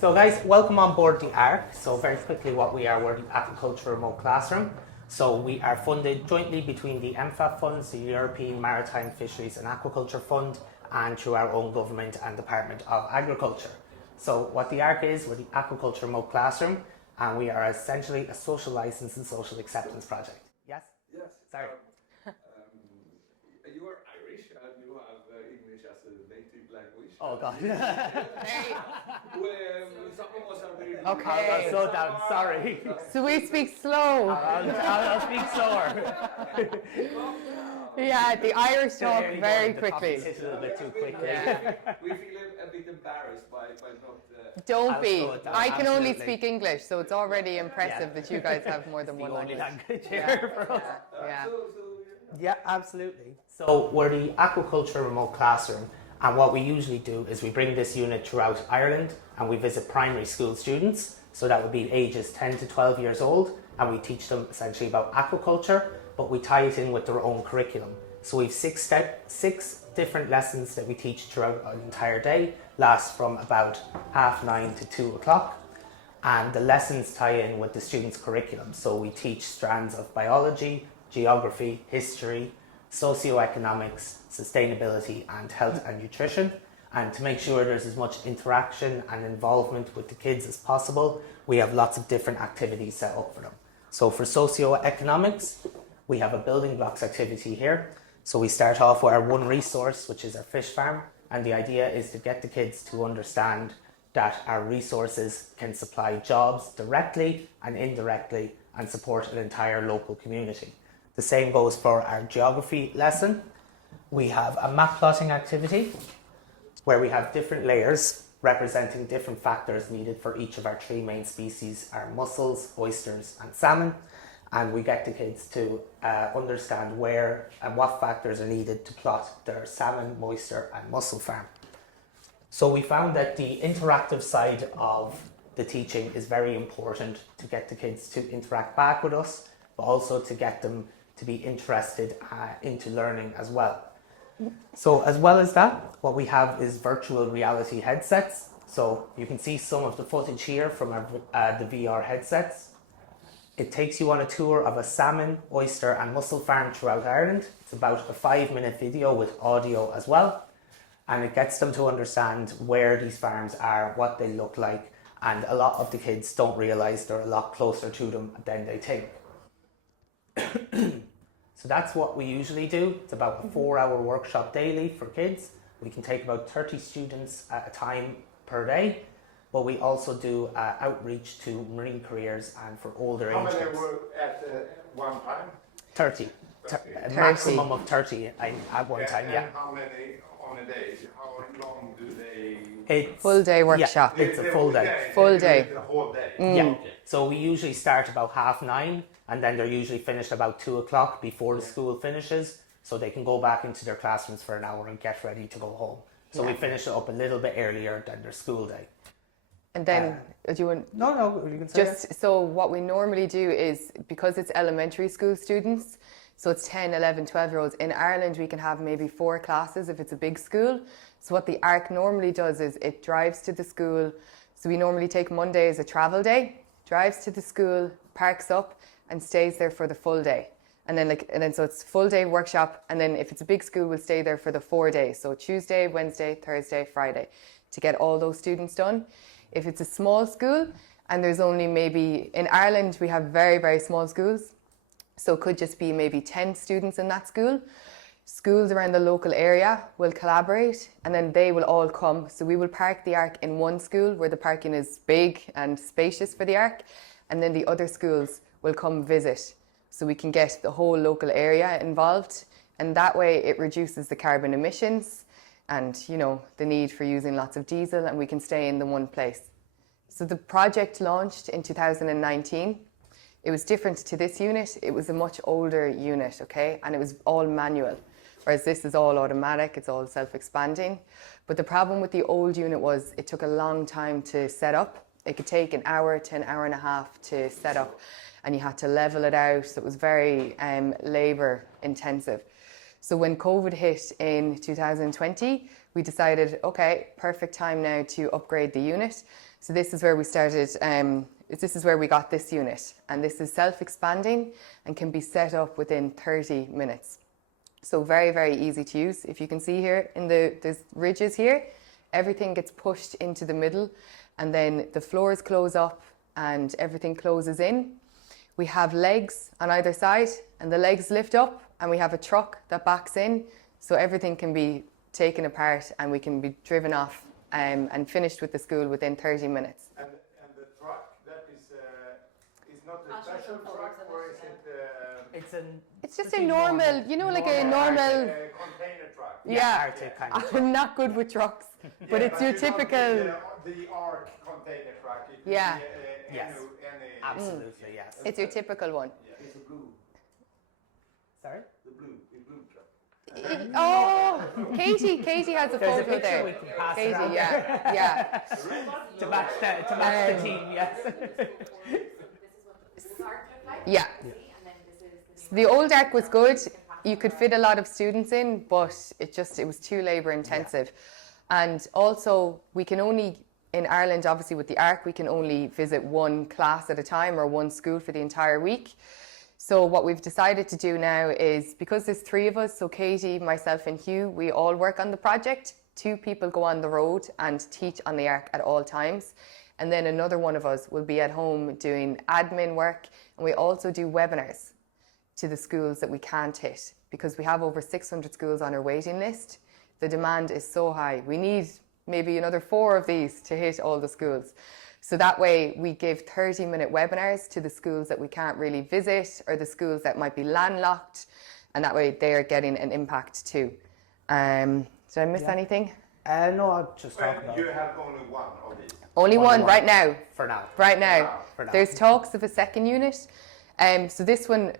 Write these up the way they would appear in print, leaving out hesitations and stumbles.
So guys, welcome on board the Ark. So very quickly what we are, we're the Aquaculture Remote Classroom. So we are funded jointly between the MFAF funds, the European Maritime Fisheries and Aquaculture Fund, and through our own government and Department of Agriculture. So what the Ark is, we're the Aquaculture Remote Classroom, and we are essentially a social license and social acceptance project. Yes? Yes. Sorry. You are Irish and you have English as a native language. Oh God. Some of us are very Okay. I'll slow down, sorry. So we speak slow. I'll speak slower. Yeah, the Irish talk There you very go, the quickly. coffee's hit a little bit too quickly. Yeah. We feel a bit embarrassed by not. Don't I'll be. slow it down, I can only absolutely. speak English, so it's already impressive that you guys have more than The one only language. language here for us. Yeah. Yeah, absolutely. So we're the Aquaculture Remote Classroom, and what we usually do is we bring this unit throughout Ireland and we visit primary school students, so that would be ages 10 to 12 years old, and we teach them essentially about aquaculture, but we tie it in with their own curriculum. So we've six different lessons that we teach throughout an entire day, last from about 9:30 to 2 o'clock. And the lessons tie in with the students' curriculum. So we teach strands of biology, geography, history, socioeconomics, sustainability, and health and nutrition. And to make sure there's as much interaction and involvement with the kids as possible, we have lots of different activities set up for them. So for socioeconomics, we have a building blocks activity here. So we start off with our one resource, which is our fish farm. And the idea is to get the kids to understand that our resources can supply jobs directly and indirectly and support an entire local community. The same goes for our geography lesson. We have a map plotting activity where we have different layers representing different factors needed for each of our three main species, our mussels, oysters and salmon. And we get the kids to understand where and what factors are needed to plot their salmon, oyster and mussel farm. So we found that the interactive side of the teaching is very important to get the kids to interact back with us, but also to get them to be interested into learning as well. So as well as that, what we have is virtual reality headsets. So you can see some of the footage here from the VR headsets. It takes you on a tour of a salmon, oyster and mussel farm throughout Ireland. It's about a 5-minute video with audio as well. And it gets them to understand where these farms are, what they look like, and a lot of the kids don't realise they're a lot closer to them than they think. So that's what we usually do. It's about a 4-hour workshop daily for kids. We can take about 30 students at a time per day, but we also do outreach to marine careers and for older age groups. How many were at one time? 30. A maximum of 30 at one time, yeah. And how many on a day? How long do they... It's Full day workshop. Yeah, it's a full day. Full day. The whole day? Yeah. So we usually start about 9:30, and then they're usually finished about 2 o'clock before the school finishes, so they can go back into their classrooms for an hour and get ready to go home. So we finish it up a little bit earlier than their school day. And then, do you want... No, you can say that. Just so what we normally do is, because it's elementary school students, so it's 10, 11, 12-year-olds. In Ireland, we can have maybe 4 classes if it's a big school. So what the Ark normally does is it drives to the school. So we normally take Monday as a travel day, drives to the school, parks up and stays there for the full day. And then so it's full day workshop. And then if it's a big school, we'll stay there for the 4 days. So Tuesday, Wednesday, Thursday, Friday to get all those students done. If it's a small school and there's only maybe, in Ireland, we have very, very small schools. So it could just be maybe 10 students in that school. Schools around the local area will collaborate and then they will all come. So we will park the Ark in one school where the parking is big and spacious for the Ark. And then the other schools will come visit. So we can get the whole local area involved. And that way it reduces the carbon emissions and, you know, the need for using lots of diesel, and we can stay in the one place. So the project launched in 2019. It was different to this unit. It was a much older unit, okay? And it was all manual, whereas this is all automatic, it's all self-expanding. But the problem with the old unit was it took a long time to set up. It could take an hour to an hour and a half to set up, and you had to level it out, so it was very labour intensive. So when COVID hit in 2020, we decided, okay, perfect time now to upgrade the unit. So this is where we started, this is where we got this unit. And this is self-expanding and can be set up within 30 minutes. So very, very easy to use. If you can see here, there's ridges here, everything gets pushed into the middle, and then the floors close up and everything closes in. We have legs on either side, and the legs lift up, and we have a truck that backs in, so everything can be taken apart and we can be driven off and finished with the school within 30 minutes. And the truck, that is not a special truck, or is it? It's just a normal, you know, like a normal Container truck. Yeah, Arctic kind of I'm not good with trucks, but it's your typical. The Ark container truck. It could Yeah. be, Yes. any Absolutely, yes. It's your typical one. It's a blue. Sorry? The blue truck. Oh, Katie has a There's a photo picture there. we can pass Katie, around. yeah. To match the team, yes. Yeah. The old Ark was good. You could fit a lot of students in, but it was too labour intensive. And also, we can only, in Ireland, obviously with the Ark, we can only visit one class at a time or one school for the entire week. So what we've decided to do now is, because there's 3 of us, so Katie, myself and Hugh, we all work on the project. 2 people go on the road and teach on the Ark at all times. And then another one of us will be at home doing admin work. And we also do webinars to the schools that we can't hit, because we have over 600 schools on our waiting list. The demand is so high. We need maybe another 4 of these to hit all the schools. So that way we give 30-minute webinars to the schools that we can't really visit, or the schools that might be landlocked, and that way they are getting an impact too. Did I miss anything? No, I'll just talk Well, about you have only one of these. Only one right now. for now. Right now. For now. There's talks of a second unit. So this one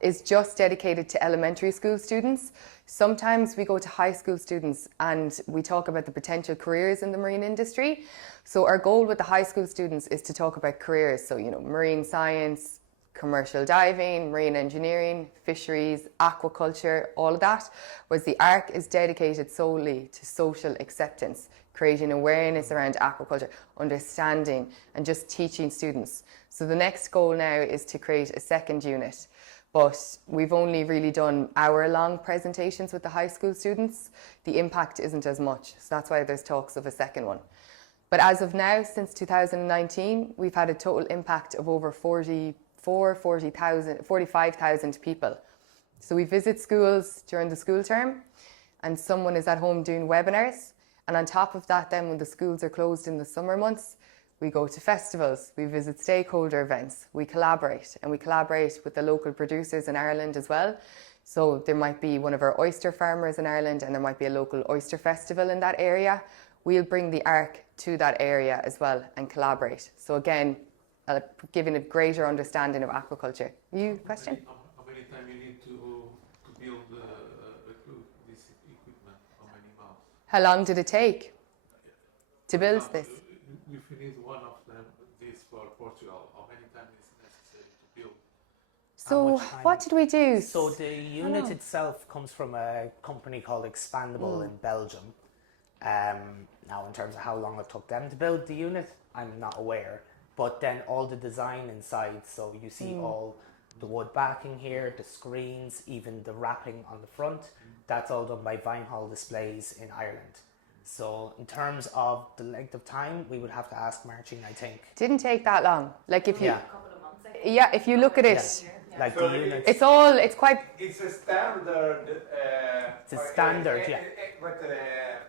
is just dedicated to elementary school students. Sometimes we go to high school students and we talk about the potential careers in the marine industry. So our goal with the high school students is to talk about careers. So, marine science, commercial diving, marine engineering, fisheries, aquaculture, all of that. Whereas the Ark is dedicated solely to social acceptance, creating awareness around aquaculture, understanding, and just teaching students. So the next goal now is to create a second unit. But we've only really done hour-long presentations with the high school students. The impact isn't as much, so that's why there's talks of a second one. But as of now, since 2019, we've had a total impact of over 45,000 people. So we visit schools during the school term, and someone is at home doing webinars. And on top of that, then when the schools are closed in the summer months, we go to festivals, we visit stakeholder events, we collaborate, and we collaborate with the local producers in Ireland as well. So there might be one of our oyster farmers in Ireland, and there might be a local oyster festival in that area. We'll bring the Ark to that area as well and collaborate. So again, giving a greater understanding of aquaculture. You question? How many time you need to build this equipment? How many months? How long did it take to build this? If you need one of them, this for Portugal, how many time is necessary to build? So much time? what did we do? So the unit itself comes from a company called Expandable in Belgium. Now, in terms of how long it took them to build the unit, I'm not aware. But then all the design inside, so you see all the wood backing here, the screens, even the wrapping on the front, that's all done by Vinehall Displays in Ireland. So in terms of the length of time, we would have to ask Marcin, I think. Didn't take that long. Like if you, Yeah. yeah, if you look at it, Like So the unit. it's quite. It's a standard. It's a standard, yeah. With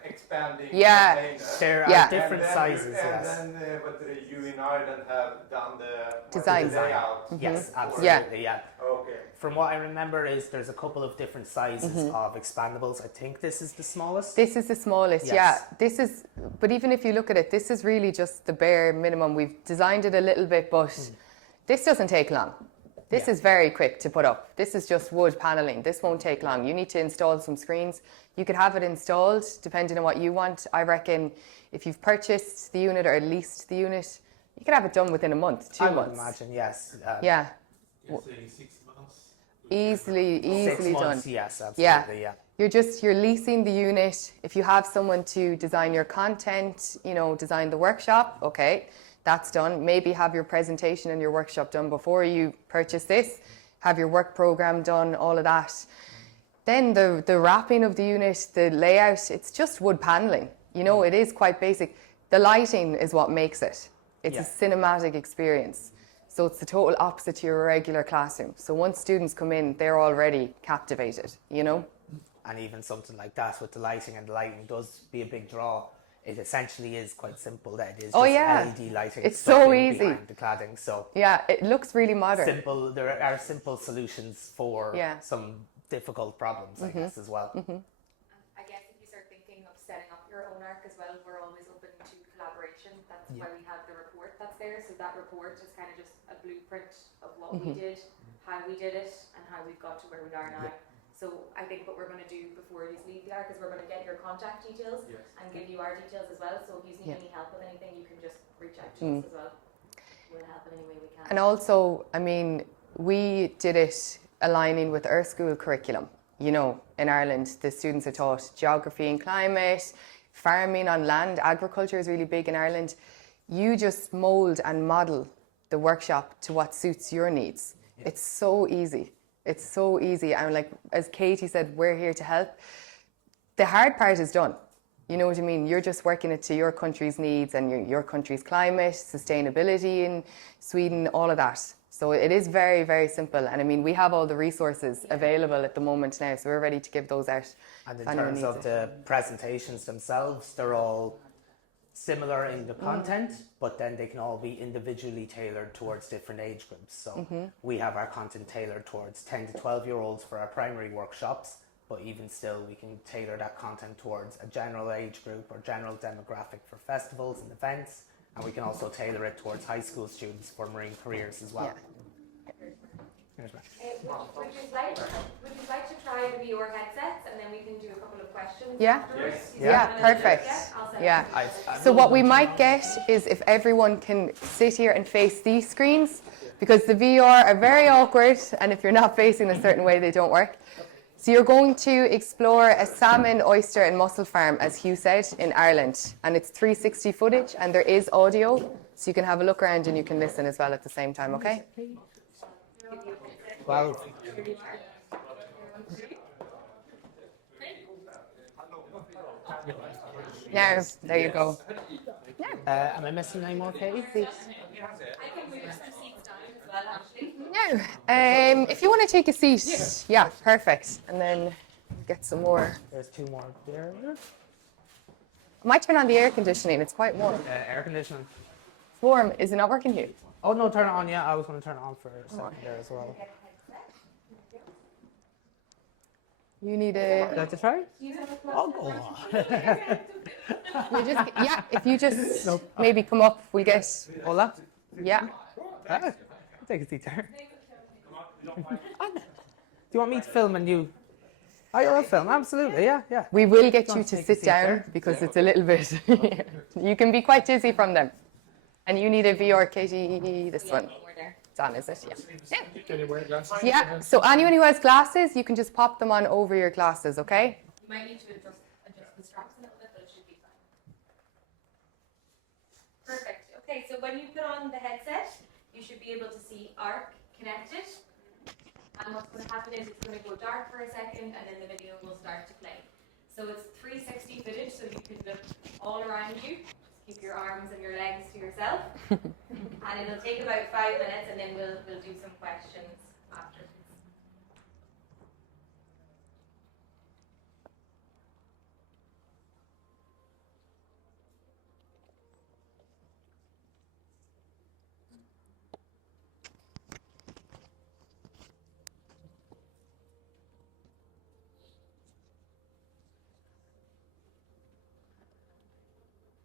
expanding. Yeah. container. There are Yeah. different And then sizes, and yes. then what you in Ireland have done the Design. the layout. Yes, absolutely, yeah. Okay. From what I remember is there's a couple of different sizes of expandables. I think this is the smallest. This is the smallest, Yes. yeah. This is, but even if you look at it, this is really just the bare minimum. We've designed it a little bit, but this doesn't take long. This is very quick to put up. This is just wood paneling. This won't take long. You need to install some screens. You could have it installed depending on what you want. I reckon if you've purchased the unit or at least the unit, you could have it done within a month, 2 I would months. imagine, yes. Yeah, You can say 6 months. easily 6 done. months, yes, absolutely, yeah. You're leasing the unit. If you have someone to design your content, design the workshop, okay, that's done. Maybe have your presentation and your workshop done before you purchase this. Have your work program done, all of that. Then the wrapping of the unit, the layout, it's just wood paneling. It is quite basic. The lighting is what makes it. It's a cinematic experience. So it's the total opposite to your regular classroom. So once students come in, they're already captivated, And even something like that with the lighting, and the lighting does be a big draw. It essentially is quite simple. That it is just LED lighting. It's so easy behind the cladding. So yeah, it looks really modern. simple. There are simple solutions for some difficult problems, I guess, as well. I guess if you start thinking of setting up your own arc as well, we're always open to collaboration. That's why we have the report that's there. So that report is kind of just a blueprint of what we did, how we did it, and how we've got to where we are now. So I think what we're going to do before you leave the arc is we're going to get your contact details and give you our details as well. So if you need any help with anything, you can just reach out to us as well. We'll help in any way we can. And also, we did it aligning with our school curriculum. In Ireland, the students are taught geography and climate, farming on land, agriculture is really big in Ireland. You just mould and model the workshop to what suits your needs. It's so easy. It's so easy. And like, as Katie said, we're here to help. The hard part is done. You know what I mean? You're just working it to your country's needs and your country's climate, sustainability in Sweden, all of that. So it is very, very simple. And we have all the resources available at the moment now, so we're ready to give those out. And in terms of the presentations themselves, they're all similar in the content, but then they can all be individually tailored towards different age groups. So we have our content tailored towards 10 to 12-year-olds for our primary workshops, but even still we can tailor that content towards a general age group or general demographic for festivals and events, and we can also tailor it towards high school students for marine careers as well. Here's one. Would you like to try the VR headsets, and then we can do a couple of questions Yeah? afterwards? Yeah, perfect. Yeah. So what we might get is if everyone can sit here and face these screens, because the VR are very awkward, and if you're not facing a certain way, they don't work. So you're going to explore a salmon, oyster and mussel farm, as Hugh said, in Ireland. And it's 360 footage, and there is audio, so you can have a look around and you can listen as well at the same time, okay? Well, Now, there you go. am I missing any more, Katie? I can move some seats down as well, actually. Now, if you want to take a seat, yeah, perfect. And then get some more. There's two more there. I might turn on the air conditioning, it's quite warm. Air conditioning. It's warm, is it not working here? Oh no, turn it on. Yeah, I was going to turn it on for a second there as well. You need Would you like to try? Oh, go on. if you just maybe come up, we'll get, Hola. yeah. I'll take a seat there. Do you want me to film and you? Oh, you'll film, absolutely, yeah. We will get you to to take a sit seat down there? because it's a little bit, you can be quite dizzy from them. And you need a VR, Katie, this one. It's on, is it? Yeah. Yeah, so anyone who has glasses, you can just pop them on over your glasses, okay? You might need to adjust the straps a little bit, but it should be fine. Perfect. Okay, so when you put on the headset, you should be able to see Arc connected. And what's going to happen is it's going to go dark for a second, and then the video will start to play. So it's 360 footage, so you can look all around you. Keep your arms and your legs to yourself. And it'll take about 5 minutes, and then we'll do some questions after.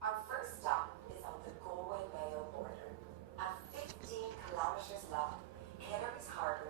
Our first stop is on the Galway Mayo border. At 15 kilometres long, Hillary's Harbour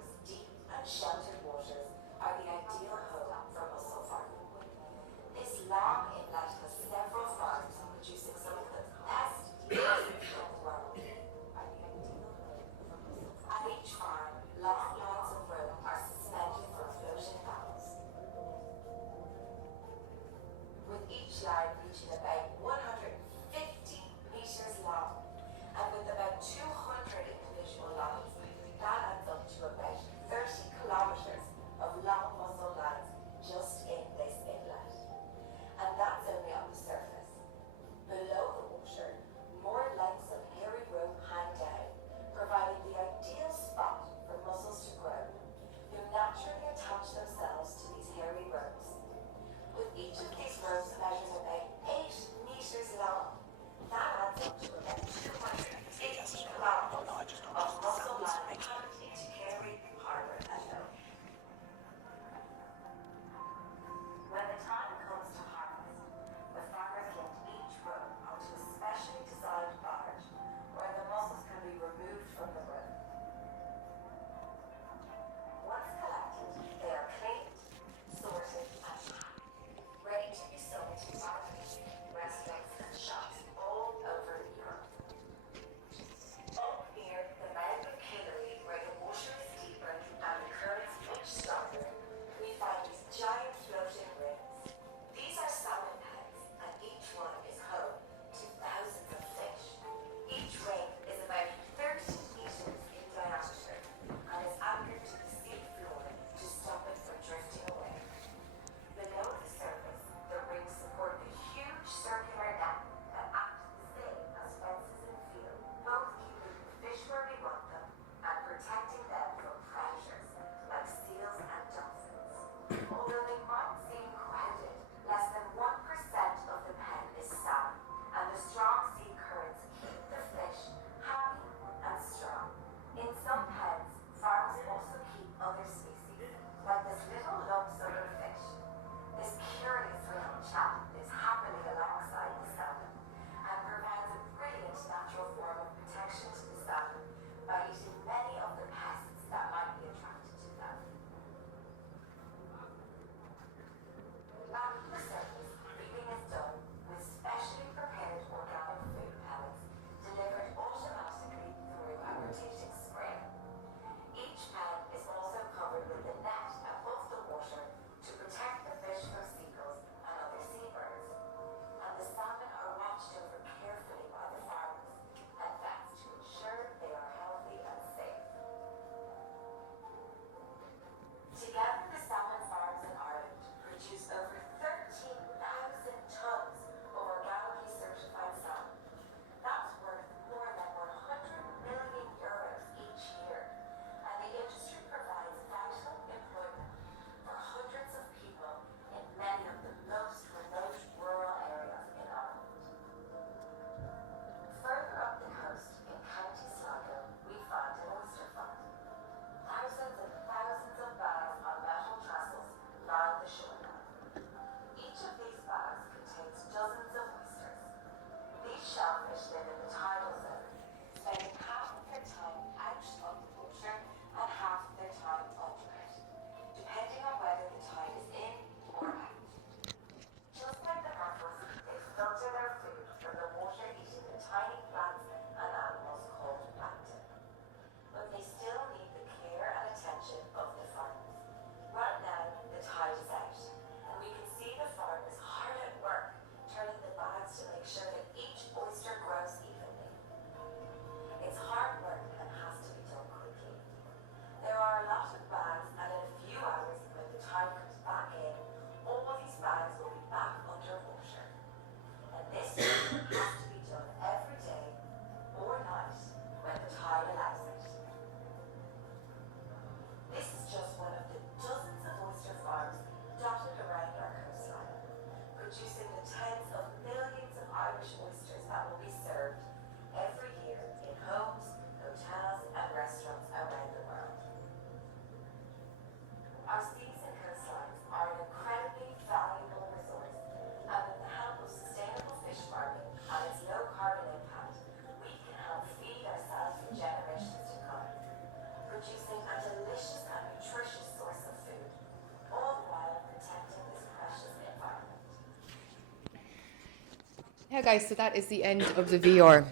Yeah, guys, so that is the end of the VR.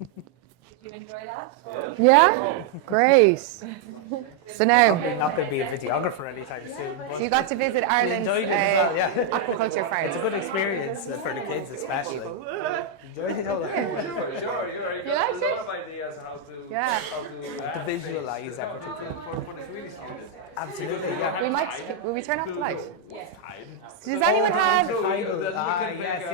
Did you enjoy that? Yeah? Great. So now, I'm not going to be a videographer anytime soon. so you got to visit Ireland's enjoyed it as well, yeah. aquaculture farm. It's a good experience for the kids, especially. Enjoyed it all. Sure. You liked got it? a lot of ideas how to Yeah. To visualize everything. for the Swedish students. Absolutely, yeah. Will we turn off the light? Yes. Does anyone have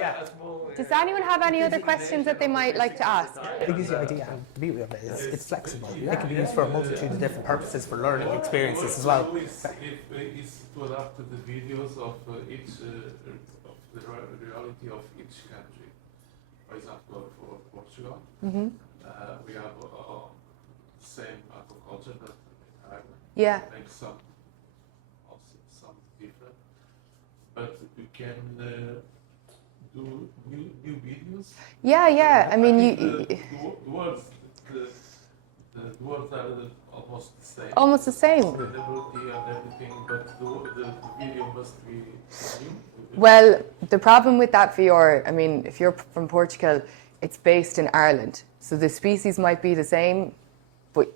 Yes. Does anyone have any other questions that they might like to ask? I think the idea and the beauty of it is it's flexible. It can be used for a multitude of different purposes for learning experiences as well. Always, if it's to adapt to the videos of each of the reality of each country. For example, for Portugal, we have same aquaculture that in Ireland. Yeah. Maybe some different, but we can do new videos. Yeah. I mean, The words, the words are almost the same. almost the same. Sustainability and everything, but the video must be new. Well, the problem with that VR, I mean, if you're from Portugal, it's based in Ireland. So the species might be the same, but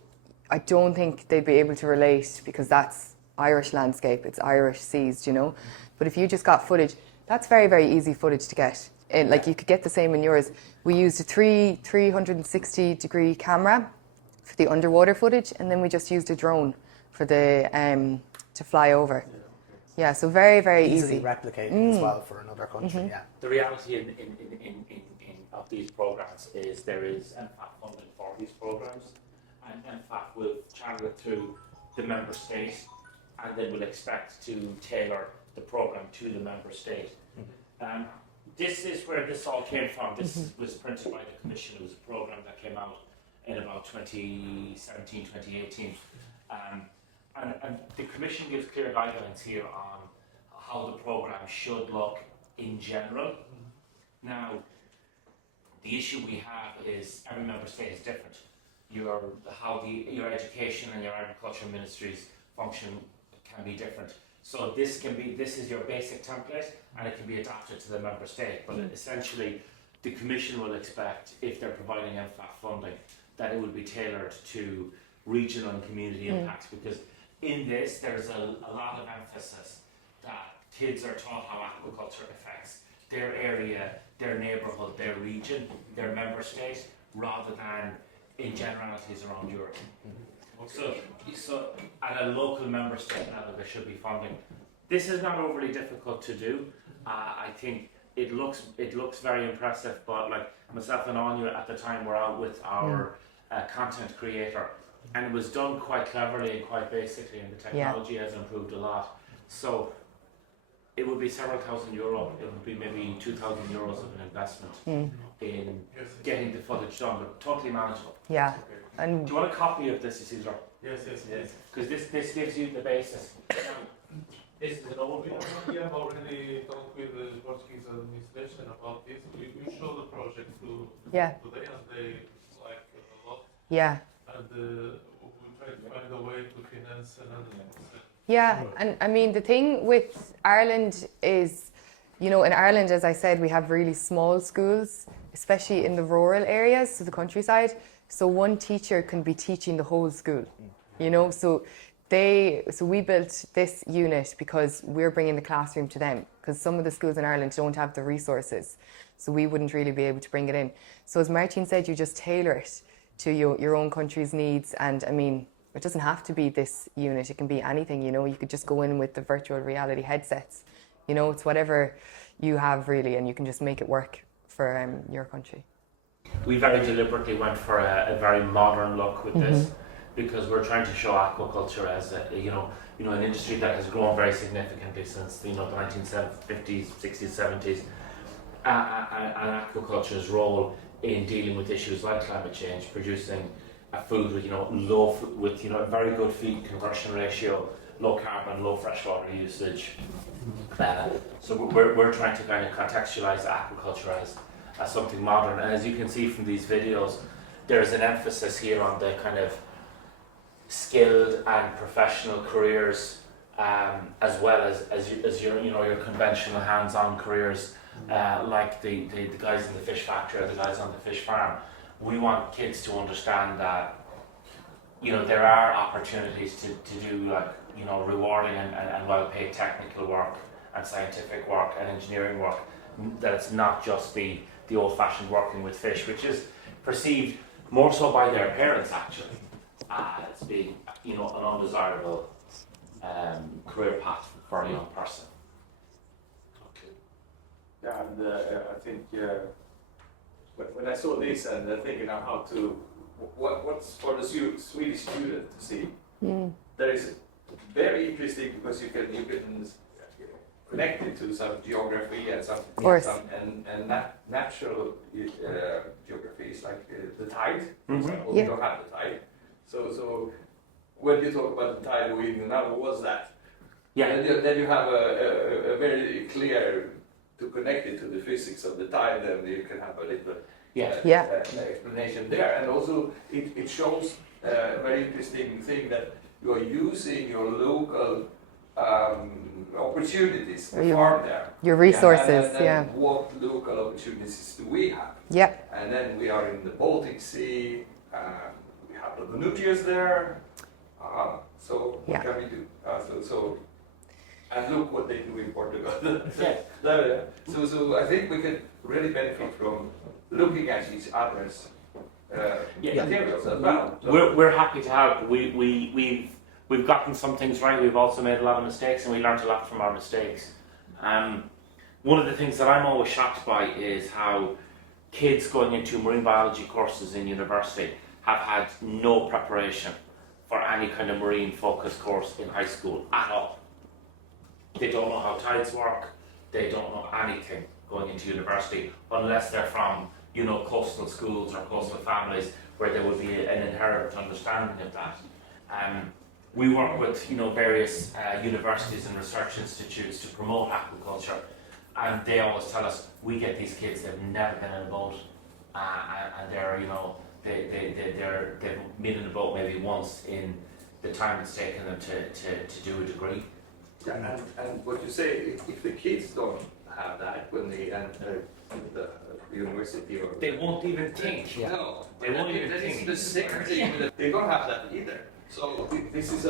I don't think they'd be able to relate because that's Irish landscape, it's Irish seas, you know. But if you just got footage, that's very, very easy footage to get. Like you could get the same in yours. We used a 360-degree camera for the underwater footage, and then we just used a drone for the to fly over. Yeah, so very, very Easily easy. replicated as well for another country, yeah. The reality of these programs is there is NFAT funding for these programs, and NFAT will channel it to the member state, and then will expect to tailor the program to the member state. This is where this all came from. This was printed by the Commission. It was a program that came out in about 2017, 2018. And the Commission gives clear guidelines here on how the program should look in general. Now, the issue we have is every member state is different. Your education and your agriculture ministries function can be different. So this is your basic template, and it can be adapted to the member state. But essentially, the Commission will expect, if they're providing NFAT funding, that it will be tailored to regional and community impacts, because in this there's a lot of emphasis that kids are taught how aquaculture affects their area, their neighbourhood, their region, their member state, rather than in generalities around Europe. So at a local member state level there should be funding. This is not overly difficult to do. I think it looks very impressive, but like myself and Anya at the time were out with our content creator, and it was done quite cleverly and quite basically, and the technology has improved a lot. So it would be several thousand euro. It would be maybe 2,000 euros of an investment in getting the footage done, but totally manageable. Yeah. And Do you want a copy of this, Isidro? Yes. Because this gives you the basis. This is an old one. We have already talked with the Portuguese administration about this. We show the project to yeah. today, and they like it a lot. Yeah. And we try to find a way to finance another 10%. Yeah, and I mean the thing with Ireland is, you know, in Ireland, as I said, we have really small schools, especially in the rural areas, so the countryside. So one teacher can be teaching the whole school, you know. So we built this unit because we're bringing the classroom to them, because some of the schools in Ireland don't have the resources, so we wouldn't really be able to bring it in. So as Martin said, you just tailor it to your own country's needs, and I mean, it doesn't have to be this unit, it can be anything, you know. You could just go in with the virtual reality headsets, you know, it's whatever you have really, and you can just make it work for your country. We very deliberately went for a very modern look with this, because we're trying to show aquaculture as an industry that has grown very significantly since the 1950s, 60s, 70s, and aquaculture's role in dealing with issues like climate change, producing a food with a very good feed conversion ratio, low carbon, low freshwater usage. So we're trying to kind of contextualize aquaculture as something modern, and as you can see from these videos, there's an emphasis here on the kind of skilled and professional careers, as well as your conventional hands-on careers. like the guys in the fish factory or the guys on the fish farm. We want kids to understand that, you know, there are opportunities to do, like, you know, rewarding and well-paid technical work and scientific work and engineering work. That it's not just the old-fashioned working with fish, which is perceived more so by their parents actually as being, you know, an undesirable career path for a young person. Okay. Yeah, and I think when I saw this and thinking of how to, what's for the Swedish student to see, there is very interesting because you can connect it to some geography and some natural geographies like the tide. We don't have the tide, so when you talk about the tide wind, now what's that? Yeah. And then you have a very clear to connect it to the physics of the tide, and you can have a little explanation there, and also it shows a very interesting thing that you are using your local opportunities to farm there. Your resources, and what local opportunities do we have? Yeah. And then we are in the Baltic Sea, we have the nutrients there, so what can we do? And look what they do in Portugal. So I think we can really benefit from looking at each other's materials as well. So We're happy to help. We've gotten some things right. We've also made a lot of mistakes, and we learned a lot from our mistakes. One of the things that I'm always shocked by is how kids going into marine biology courses in university have had no preparation for any kind of marine focused course in high school at all. They don't know how tides work. They don't know anything going into university unless they're from, you know, coastal schools or coastal families where there would be an inherent understanding of that. We work with, you know, various universities and research institutes to promote aquaculture, and they always tell us we get these kids that've never been in a boat, and they're, you know, they've been in a boat maybe once in the time it's taken them to do a degree. Yeah, and what you say, if the kids don't have that when they enter the university, or They won't even think. no, They won't even that is think. the second thing. They don't have that either. So this is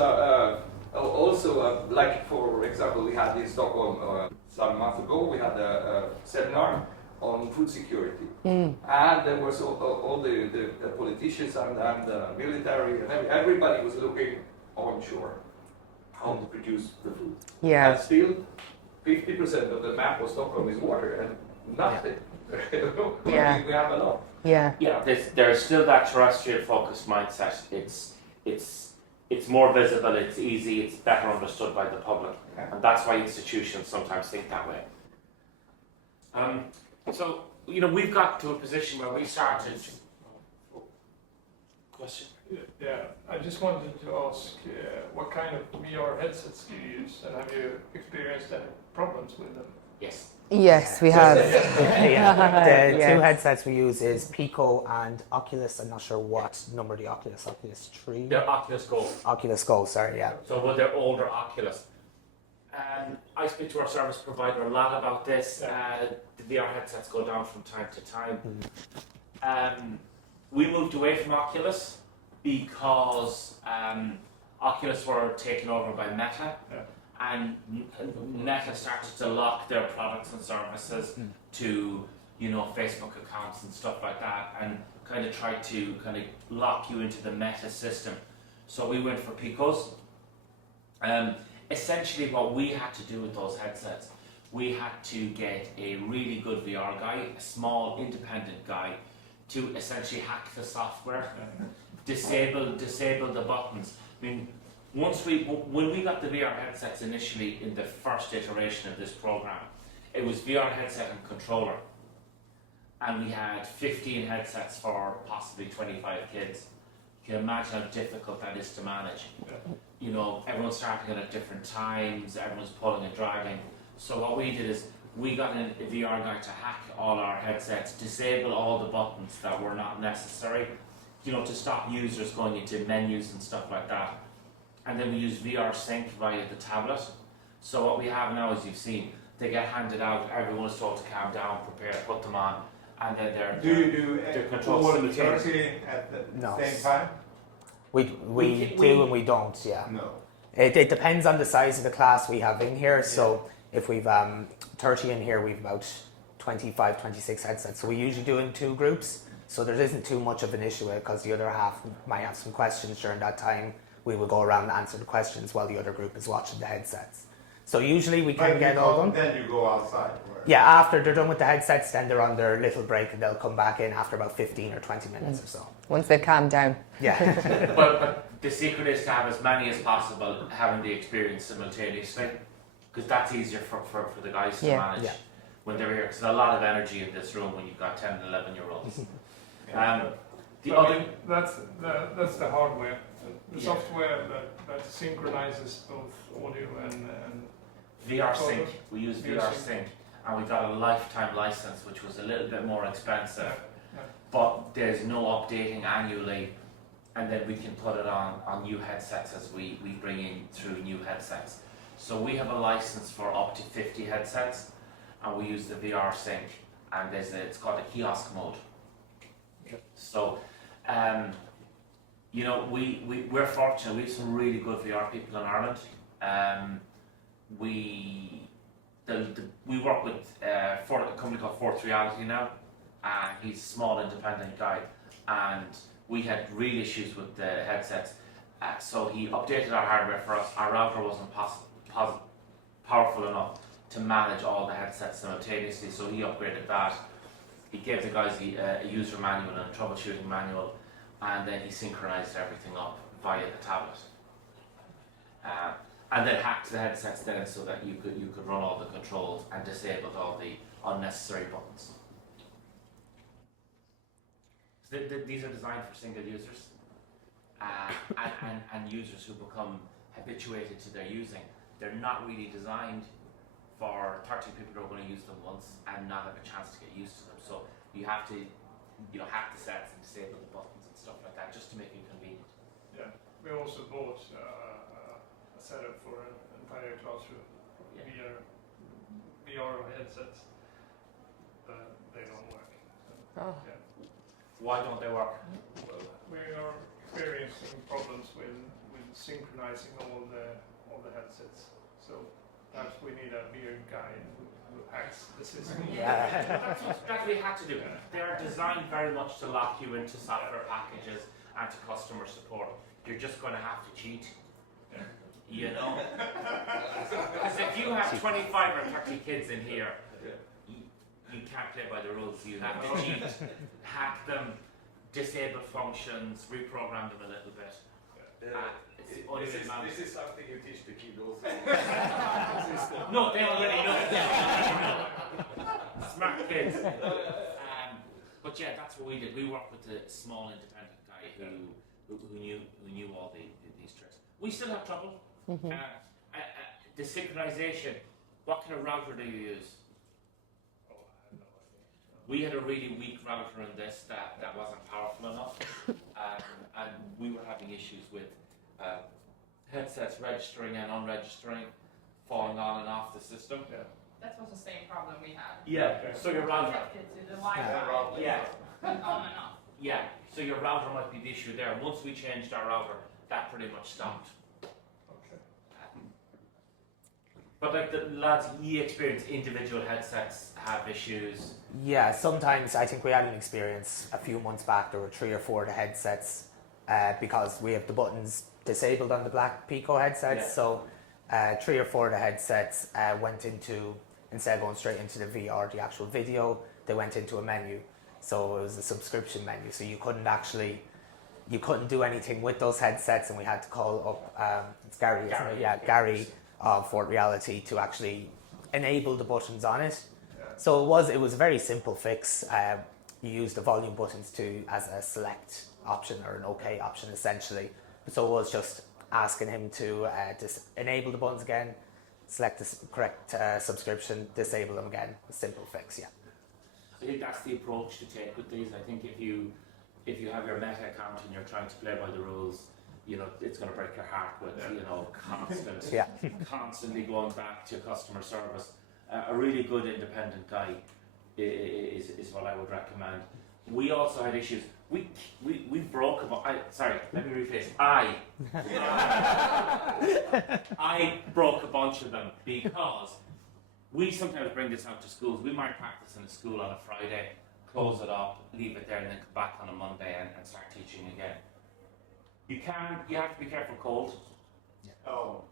also like, for example, we had in Stockholm some months ago. We had a seminar on food security, and there was all the politicians and the military and everybody was looking onshore how to produce the food. Yeah. And still, 50% of the map of Stockholm is water and nothing. Yeah. We have a lot. Yeah. Yeah, there's still that terrestrial focused mindset. It's more visible, it's easy, it's better understood by the public, and that's why institutions sometimes think that way. So, you know, we've got to a position where we started. Question. Yeah, I just wanted to ask what kind of VR headsets do you use, and have you experienced any problems with them? Yes. Yes, we have. The Yeah. two headsets we use is Pico and Oculus. I'm not sure what number the Oculus 3? They're Oculus Go. Oculus Go, sorry, yeah. So well, they're older Oculus. I speak to our service provider a lot about this. The VR headsets go down from time to time. We moved away from Oculus because Oculus were taken over by Meta, and Meta started to lock their products and services to, you know, Facebook accounts and stuff like that, and kind of tried to kind of lock you into the Meta system. So we went for Picos. Essentially what we had to do with those headsets, we had to get a really good VR guy, a small independent guy, to essentially hack the software, disable the buttons. I mean, when we got the VR headsets initially in the first iteration of this program, it was VR headset and controller, and we had 15 headsets for possibly 25 kids. You can imagine how difficult that is to manage. You know, everyone's starting at different times, everyone's pulling and dragging. So what we did is we got a VR guy to hack all our headsets, disable all the buttons that were not necessary, you know, to stop users going into menus and stuff like that. And then we use VR Sync via the tablet. So what we have now, as you've seen, they get handed out. Everyone's told to calm down, prepare, put them on, and then Do you do they're controlled all simultaneously. 30 at the No. same time? We We- do and we don't, yeah. No. It depends on the size of the class we have in here. So if we've 30 in here, we've about 25, 26 headsets. So we usually do in 2 groups. So there isn't too much of an issue because the other half might have some questions during that time. We will go around and answer the questions while the other group is watching the headsets. So usually we can get all done. Then you go outside. Yeah, after they're done with the headsets, then they're on their little break and they'll come back in after about 15 or 20 minutes or so. Once they've calmed down. Yeah. But the secret is to have as many as possible having the experience simultaneously, because that's easier for the guys to manage when they're here. Because there's a lot of energy in this room when you've got 10 and 11-year-olds. That's the hardware. The Yeah. software that synchronizes both audio and VR Sync, we use VR VR Sync. Sync, and we got a lifetime license, which was a little bit more expensive. Yeah. But there's no updating annually, and then we can put it on new headsets as we bring in through new headsets. So we have a license for up to 50 headsets, and we use the VR Sync, and it's called a kiosk mode. Okay. So, you know, we're fortunate. We have some really good VR people in Ireland. We work with a company called Fourth Reality now. He's a small independent guy, and we had real issues with the headsets. So he updated our hardware for us. Our router wasn't powerful enough to manage all the headsets simultaneously, so he upgraded that. He gave the guys a user manual and a troubleshooting manual, and then he synchronized everything up via the tablet. And then hacked the headsets then so that you could run all the controls and disabled all the unnecessary buttons. So these are designed for single users and users who become habituated to their using. They're not really designed for 30 people who are going to use them once and not have a chance to get used to them. So you have to, hack the sets and disable the buttons and stuff like that just to make it convenient. Yeah, we also bought a setup for an entire classroom via VR headsets, but they don't work. So, Why don't they work? well, we are experiencing problems with synchronizing all the headsets. So perhaps we need a VR guy who hacks the system. That's what we had to do. They're designed very much to lock you into software packages and to customer support. You're just going to have to cheat. You know? Because if you have 25 or 30 kids in here, you can't play by the rules. You have to cheat, hack them, disable functions, reprogram them a little bit. This is something you teach the kids also. No, they already know. Smart kids. But yeah, that's what we did. We worked with a small independent guy who knew all these tricks. We still have trouble. The synchronization. What kind of router do you use? We had a really weak router in this that wasn't powerful enough, and we were having issues with headsets registering and unregistering, falling on and off the system. That was the same problem we had. Yeah. So your router. The Wi-Fi. Yeah. Went on and off. Yeah. So your router might be the issue there. Once we changed our router, that pretty much stopped. But like the lads, you experience individual headsets have issues. Yeah, sometimes I think we had an experience a few months back. There were 3 or 4 of the headsets because we have the buttons disabled on the black Pico headsets. So 3 or 4 of the headsets went into, instead of going straight into the VR, the actual video, they went into a menu. So it was a subscription menu. So you couldn't do anything with those headsets, and we had to call up it's Gary, isn't it? Yeah, Gary of Fort Reality to actually enable the buttons on it. So it was a very simple fix. You use the volume buttons as a select option or an OK option essentially. So it was just asking him to enable the buttons again, select the correct subscription, disable them again. A simple fix, yeah. I think that's the approach to take with these. I think if you have your Meta account and you're trying to play by the rules, it's going to break your heart with, constantly going back to customer service. A really good independent guy is what I would recommend. We also had issues. We broke about. Sorry, let me rephrase. I broke a bunch of them because we sometimes bring this out to schools. We might practice in a school on a Friday, close it up, leave it there, and then come back on a Monday and start teaching again. You have to be careful cold. Oh.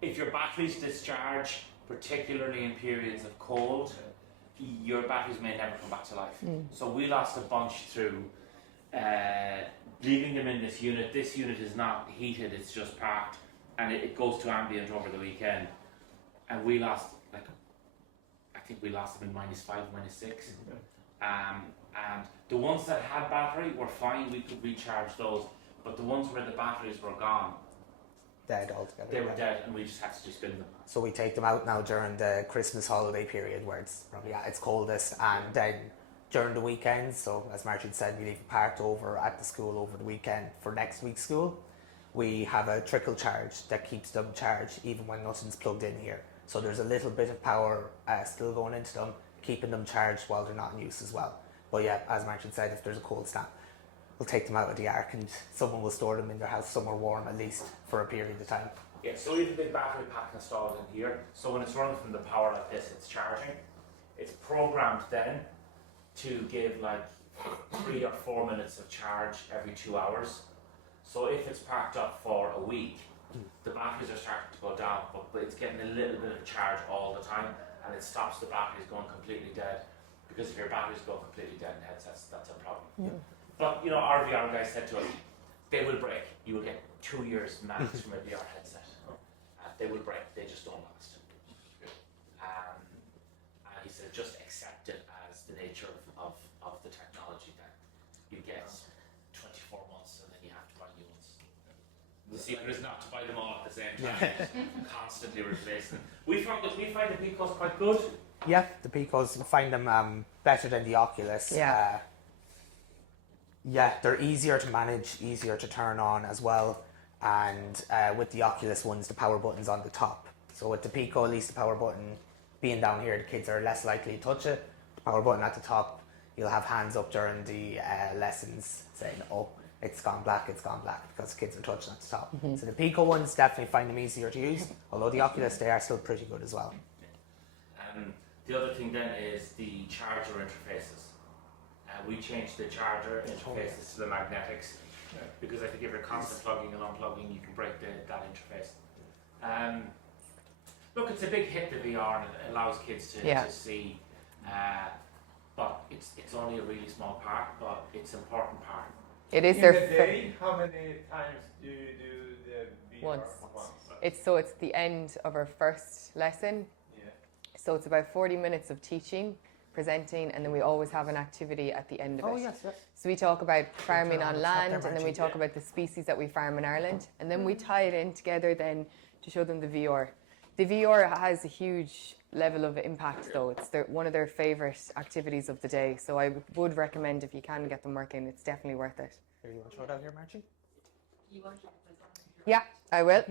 If your batteries discharge, particularly in periods of cold, your batteries may never come back to life. So we lost a bunch through leaving them in this unit. This unit is not heated, it's just parked, and it goes to ambient over the weekend. And we lost, I think we lost them in -5, -6. And the ones that had battery were fine, we could recharge those. But the ones where the batteries were gone, Dead altogether. they were dead, and we just had to just bin them. So we take them out now during the Christmas holiday period where it's probably at its coldest, and then during the weekends, so as Martin said, we leave it parked over at the school over the weekend for next week's school. We have a trickle charge that keeps them charged even when nothing's plugged in here. So there's a little bit of power still going into them, keeping them charged while they're not in use as well. But yeah, as Martin said, if there's a cold snap, we'll take them out of the Ark and someone will store them in their house somewhere warm at least for a period of time. Yeah, so we have a big battery pack installed in here. So when it's running from the power like this, it's charging. It's programmed then to give like 3 or 4 minutes of charge every 2 hours. So if it's parked up for a week, the batteries are starting to go down, but it's getting a little bit of charge all the time, and it stops the batteries going completely dead. Because if your batteries go completely dead in headsets, that's a problem. But you know, our VR guy said to us, they will break. You will get 2 years max from a VR headset. They will break. They just don't last. And he said, just accept it as the nature of the technology that you get 24 months and then you have to buy new ones. The secret is not to buy them all at the same time. Just constantly replace them. We find the Picos quite good. Yeah, the Picos, we find them better than the Oculus. Yeah. Yeah, they're easier to manage, easier to turn on as well. And with the Oculus ones, the power button's on the top. So with the Pico, at least the power button being down here, the kids are less likely to touch it. The power button at the top, you'll have hands up during the lessons saying, oh, it's gone black, because kids are touching at the top. So the Pico ones definitely find them easier to use, although the Oculus, they are still pretty good as well. The other thing then is the charger interfaces. We changed the charger interfaces to the magnetics because I think if you're constantly plugging and unplugging, you can break that interface. Look, it's a big hit, the VR, and it allows kids to see, but it's only a really small part, but it's an important part. It is In their a day, how many times do you do the VR? Once. It's the end of our first lesson. Yeah. So it's about 40 minutes of teaching, presenting, and then we always have an activity at the end of it. Yes. So we talk about farming on on land, top there, and then we talk about the species that we farm in Ireland, and then we tie it in together then to show them the VR. The VR has a huge level of impact though. It's one of their favourite activities of the day, so I would recommend if you can get them working, it's definitely worth it. Here, you want to throw it out here, Margie? You want to Yeah, I will.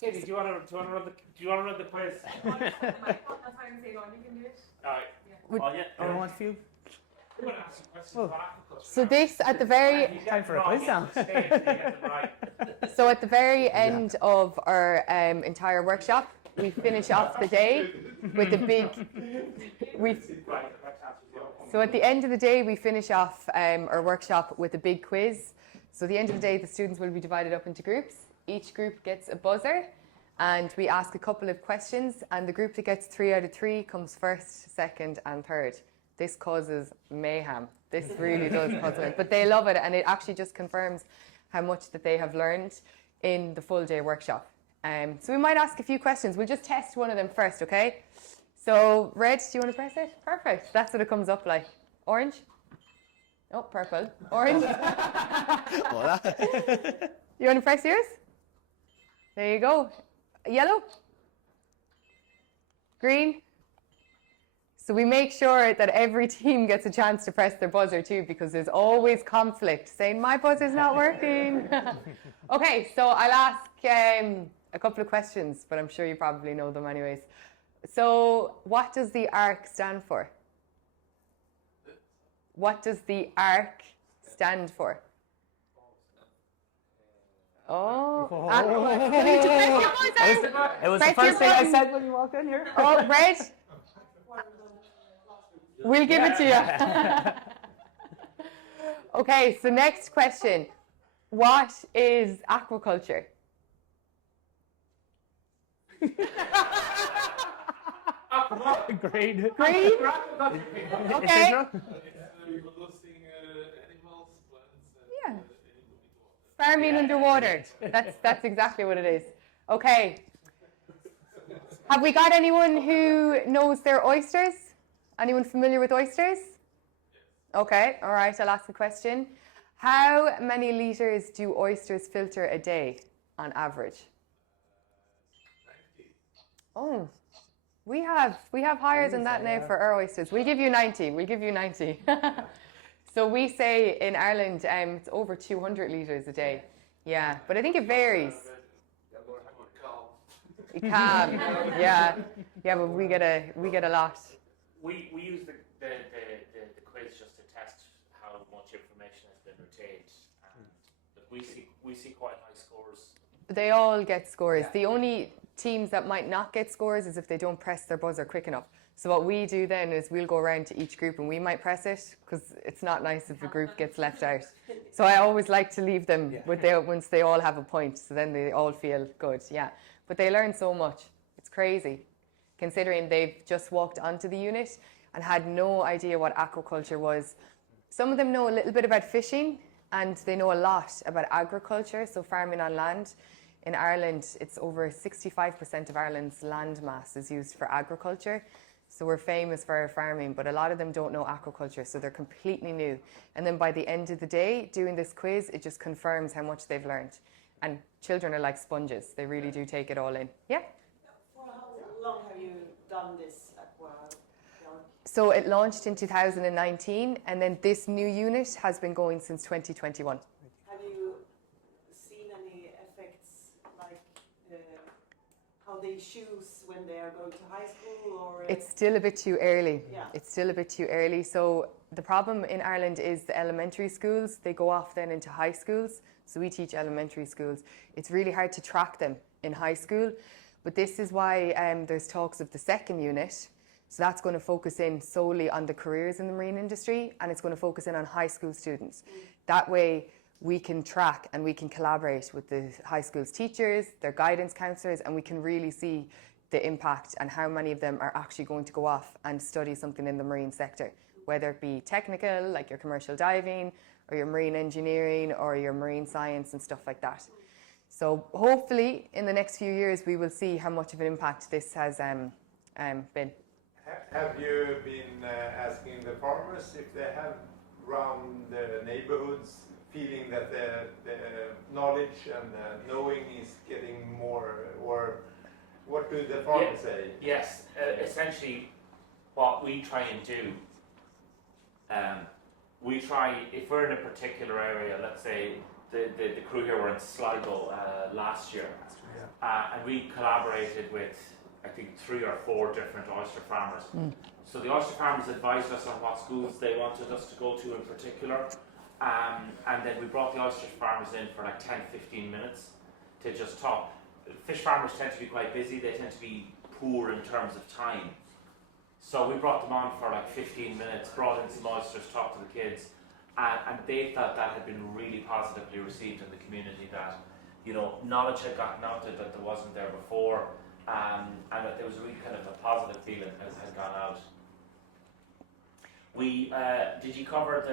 Katie, do you want to run the quiz? That's how I'm saying on, you can do it. Alright. Would- Oh, yeah. Anyone want a few? I'm going to ask some questions Oh. about aquaculture. So this at the very Time for a quiz now. So at the very end of our entire workshop, we finish off the day with a big. So at the end of the day, we finish off our workshop with a big quiz. So at the end of the day, the students will be divided up into groups. Each group gets a buzzer, and we ask a couple of questions. And the group that gets 3 out of 3 comes first, second, and third. This causes mayhem. This really does cause mayhem. But they love it, and it actually just confirms how much that they have learned in the full day workshop. So we might ask a few questions. We'll just test one of them first, okay? So, red, do you want to press it? Perfect. That's what it comes up like. Orange? Oh, purple. Orange? You want to press yours? There you go. Yellow? Green? So we make sure that every team gets a chance to press their buzzer too, because there's always conflict saying my buzzer's not working. Okay, so I'll ask a couple of questions, but I'm sure you probably know them anyways. So what does the ARK stand for? What does the ARK stand for? Oh. It was the first thing I said when you walked in here. Oh, red. We'll give it to you. Okay, so next question. What is aquaculture? Green. Green? Okay. Producing animals, plants, Yeah. and Farming underwater. That's exactly what it is. Okay. Have we got anyone who knows their oysters? Anyone familiar with oysters? Okay, all right, I'll ask a question. How many litres do oysters filter a day on average? Oh, we have higher than that now for our oysters. We'll give you 90. We'll give you 90. So we say in Ireland it's over 200 litres a day. Yeah, but I think it varies. Calm. Yeah, but we get a lot. We use the quiz just to test how much information has been retained, and we see quite high scores. They all get scores. The only teams that might not get scores is if they don't press their buzzer quick enough. So what we do then is we'll go around to each group and we might press it, because it's not nice if a group gets left out. So I always like to leave them once they all have a point, so then they all feel good. Yeah, but they learn so much. It's crazy, considering they've just walked onto the unit and had no idea what aquaculture was. Some of them know a little bit about fishing, and they know a lot about agriculture, so farming on land. In Ireland, it's over 65% of Ireland's land mass is used for agriculture. So we're famous for our farming, but a lot of them don't know aquaculture, so they're completely new. And then by the end of the day, doing this quiz, it just confirms how much they've learned. And children are like sponges. They really do take it all in. Yeah? For how long have you done this aqua? So it launched in 2019, and then this new unit has been going since 2021. Have you seen any effects, like how they choose when they are going to high school? Or It's still a bit too early. Yeah. It's still a bit too early. So the problem in Ireland is the elementary schools, they go off then into high schools. So we teach elementary schools. It's really hard to track them in high school. But this is why there's talks of the second unit. So that's going to focus in solely on the careers in the marine industry, and it's going to focus in on high school students. That way we can track and we can collaborate with the high school's teachers, their guidance counsellors, and we can really see the impact and how many of them are actually going to go off and study something in the marine sector, whether it be technical, like your commercial diving, or your marine engineering, or your marine science and stuff like that. So hopefully in the next few years we will see how much of an impact this has been. Have you been asking the farmers if they have around the neighborhoods feeling that the knowledge and knowing is getting more, or what do the farmers say? Yes, essentially what we try and do, we try, if we're in a particular area, let's say the crew here were in Sligo last year, and we collaborated with I think 3 or 4 different oyster farmers. So the oyster farmers advised us on what schools they wanted us to go to in particular, and then we brought the oyster farmers in for like 10-15 minutes to just talk. Fish farmers tend to be quite busy, they tend to be poor in terms of time. So we brought them on for like 15 minutes, brought in some oysters, talked to the kids, and they felt that had been really positively received in the community, that, you know, knowledge had gotten out that there wasn't there before. And that there was a really kind of a positive feeling has gone out. We did you cover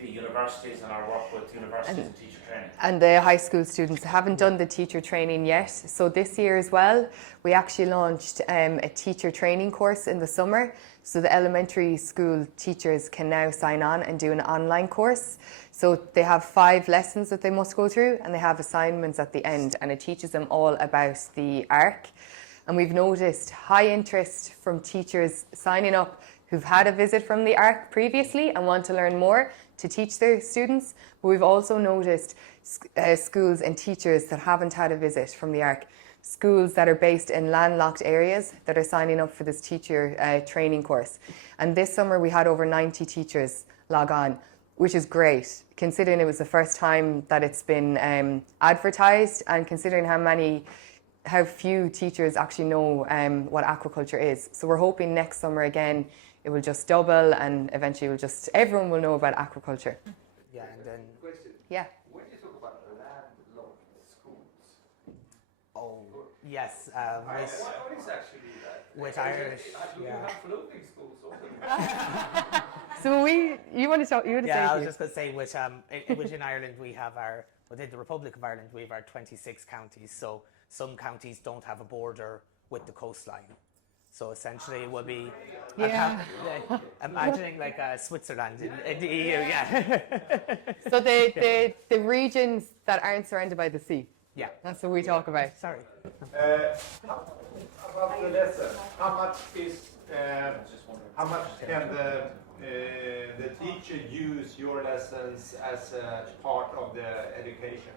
the universities and our work with universities and teacher training? And the high school students haven't done the teacher training yet. So this year as well, we actually launched a teacher training course in the summer. So the elementary school teachers can now sign on and do an online course. So they have 5 lessons that they must go through, and they have assignments at the end, and it teaches them all about the Ark. And we've noticed high interest from teachers signing up who've had a visit from the Ark previously and want to learn more to teach their students. But we've also noticed schools and teachers that haven't had a visit from the Ark. schools that are based in landlocked areas that are signing up for this teacher training course. And this summer we had over 90 teachers log on, which is great, considering it was the first time that it's been advertised, and considering how few teachers actually know what aquaculture is. So we're hoping next summer again it will just double, and eventually everyone will know about aquaculture. Yeah, and then Question. Yeah. When you talk about landlocked schools, oh yes, what is actually that? with Is Irish, do you yeah. have floating schools also? So you want to say Yeah, I was something? just going to say, which in Ireland we have within the Republic of Ireland we have our 26 counties. So some counties don't have a border with the coastline. So essentially it will be, imagining like Switzerland in the EU, yeah. So the regions that aren't surrounded by the sea. Yeah. That's what we talk about. Sorry. About the lesson, how much can the teacher use your lessons as a part of the education?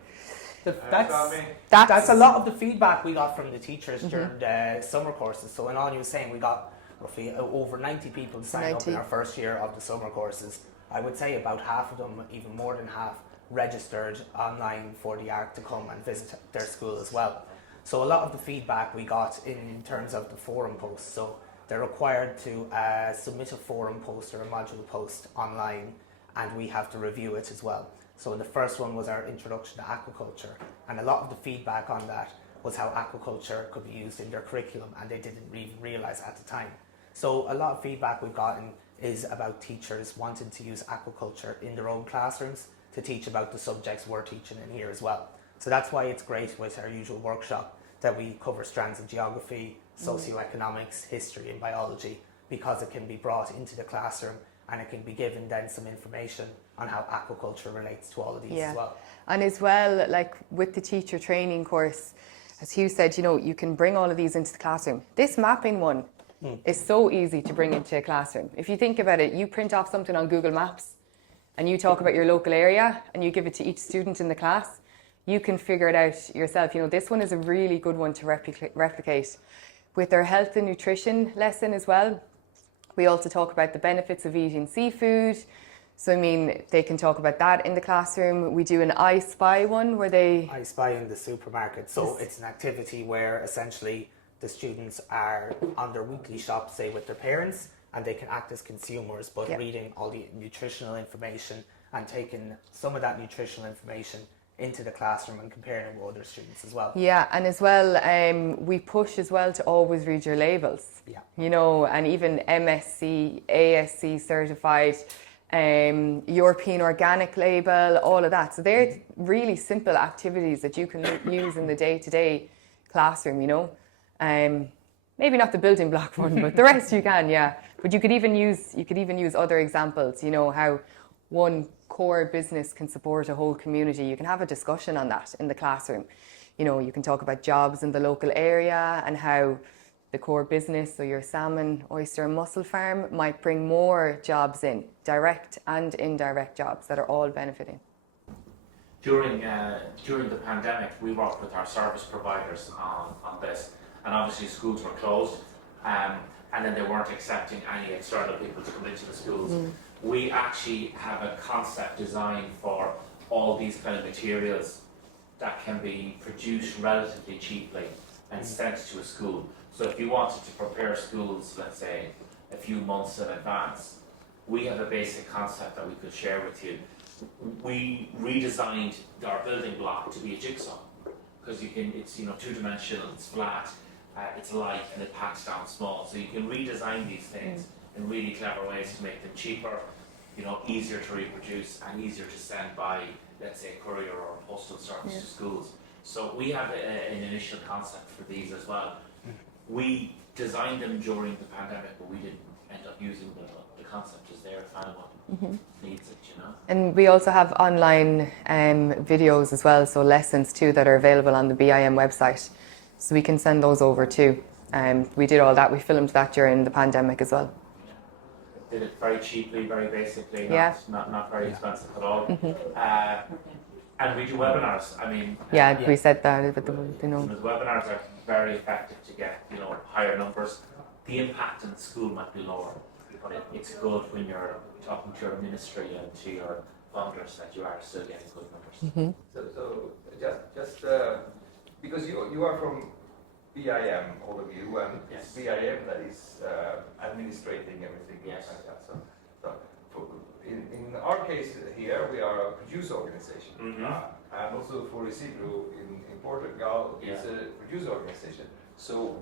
That's a lot of the feedback we got from the teachers during the summer courses. So in all you were saying, we got roughly over 90 people signed up in our first year of the summer courses. I would say about half of them, even more than half, registered online for the Ark to come and visit their school as well. So a lot of the feedback we got in terms of the forum posts. So they're required to submit a forum post or a module post online, and we have to review it as well. So the first one was our introduction to aquaculture, and a lot of the feedback on that was how aquaculture could be used in their curriculum, and they didn't even realise at the time. So a lot of feedback we've gotten is about teachers wanting to use aquaculture in their own classrooms to teach about the subjects we're teaching in here as well. So that's why it's great with our usual workshop that we cover strands of geography, socioeconomics, history and biology, because it can be brought into the classroom and it can be given then some information on how aquaculture relates to all of these as well. And as well, like with the teacher training course, as Hugh said, you can bring all of these into the classroom. This mapping one is so easy to bring into a classroom. If you think about it, you print off something on Google Maps and you talk about your local area and you give it to each student in the class, you can figure it out yourself. This one is a really good one to replicate. With our health and nutrition lesson as well, we also talk about the benefits of eating seafood. So, they can talk about that in the classroom. We do an I Spy one where I Spy in the supermarket. So it's an activity where essentially the students are on their weekly shop, say with their parents, and they can act as consumers, but reading all the nutritional information and taking some of that nutritional information into the classroom and comparing it with other students as well. Yeah, and as well, we push as well to always read your labels. Yeah. And even MSC, ASC certified, European organic label, all of that. So they're really simple activities that you can use in the day-to-day classroom, maybe not the building block one, but the rest you can, yeah. But you could even use other examples, how one core business can support a whole community. You can have a discussion on that in the classroom. You can talk about jobs in the local area and how the core business, so your salmon, oyster and mussel farm, might bring more jobs in, direct and indirect jobs that are all benefiting. During the pandemic, we worked with our service providers on this, and obviously schools were closed, and then they weren't accepting any external people to come into the schools. We actually have a concept design for all these kind of materials that can be produced relatively cheaply and sent to a school. So if you wanted to prepare schools, let's say, a few months in advance, we have a basic concept that we could share with you. We redesigned our building block to be a jigsaw, because it's two-dimensional, it's flat, it's light, and it packs down small. So you can redesign these things in really clever ways to make them cheaper, easier to reproduce and easier to send by, let's say, courier or postal service to schools. So we have an initial concept for these as well. We designed them during the pandemic, but we didn't end up using them. The concept is there if anyone needs it, And we also have online videos as well, so lessons too that are available on the BIM website. So we can send those over too. We did all that. We filmed that during the pandemic as well. Did it very cheaply, very basically, not very expensive at all. And we do webinars. I mean, Yeah, we said that, but the webinars are very effective to get higher numbers. The impact in the school might be lower, but it's good when you're talking to your ministry and to your funders that you are still getting good numbers. Mm-hmm. So just because you are from BIM, all of you, and it's BIM that is administrating everything. Yes. Like that. So in our case here, we are a producer organization, and also for Recirkfisk in Portugal, it's a producer organization. So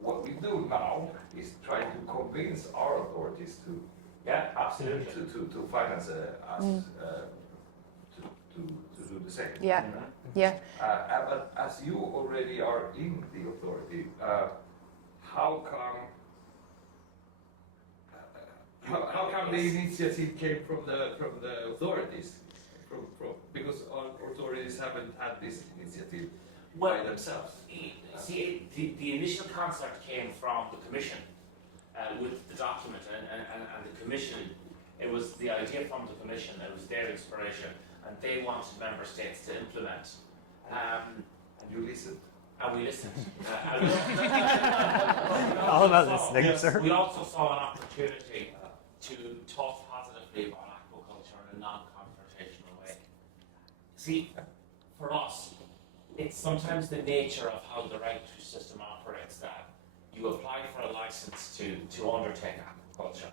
what we do now is try to convince our authorities to absolutely to finance us to do the same. Yeah, yeah. But as you already are in the authority, how come the initiative came from the authorities? Because our authorities haven't had this initiative by themselves. See, the initial concept came from the Commission with the document, and the Commission, it was the idea from the Commission, it was their inspiration, and they wanted member states to implement. And you listened? And we listened. All about listening, sir. We also saw an opportunity to talk positively about aquaculture in a non-confrontational way. See, for us, it's sometimes the nature of how the regulatory system operates that you apply for a license to undertake aquaculture.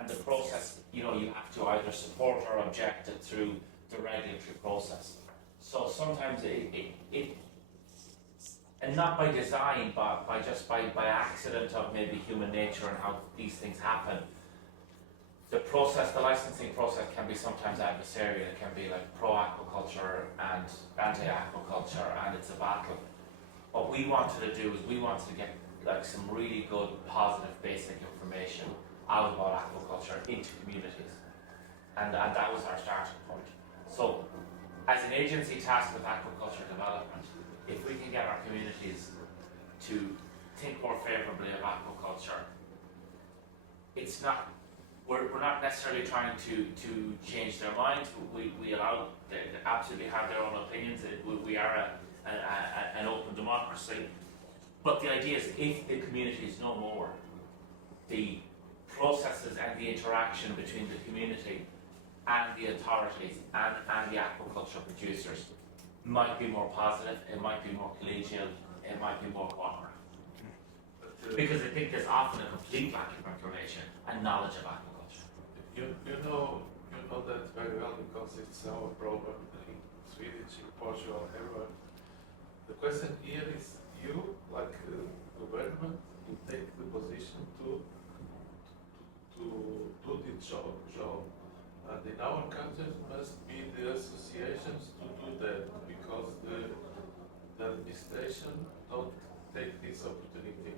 And the process, you have to either support or object it through the regulatory process. So sometimes and not by design, but by accident of maybe human nature and how these things happen, the licensing process can be sometimes adversarial. It can be like pro-aquaculture and anti-aquaculture, and it's a battle. What we wanted to do is we wanted to get some really good, positive, basic information out about aquaculture into communities, and that was our starting point. So, as an agency tasked with aquaculture development, if we can get our communities to think more favourably of aquaculture, we're not necessarily trying to change their minds. We allow them to absolutely have their own opinions. We are an open democracy. But the idea is, if the communities know more, the processes and the interaction between the community and the authorities and the aquaculture producers might be more positive, it might be more collegial, it might be more cooperative. Because I think there's often a complete lack of information and knowledge of aquaculture. You know that very well because it's our problem in Sweden, in Portugal, everywhere. The question here is, you, like government, you take the position to do the job. And in our country must be the associations to do that, because the administration don't take this opportunity.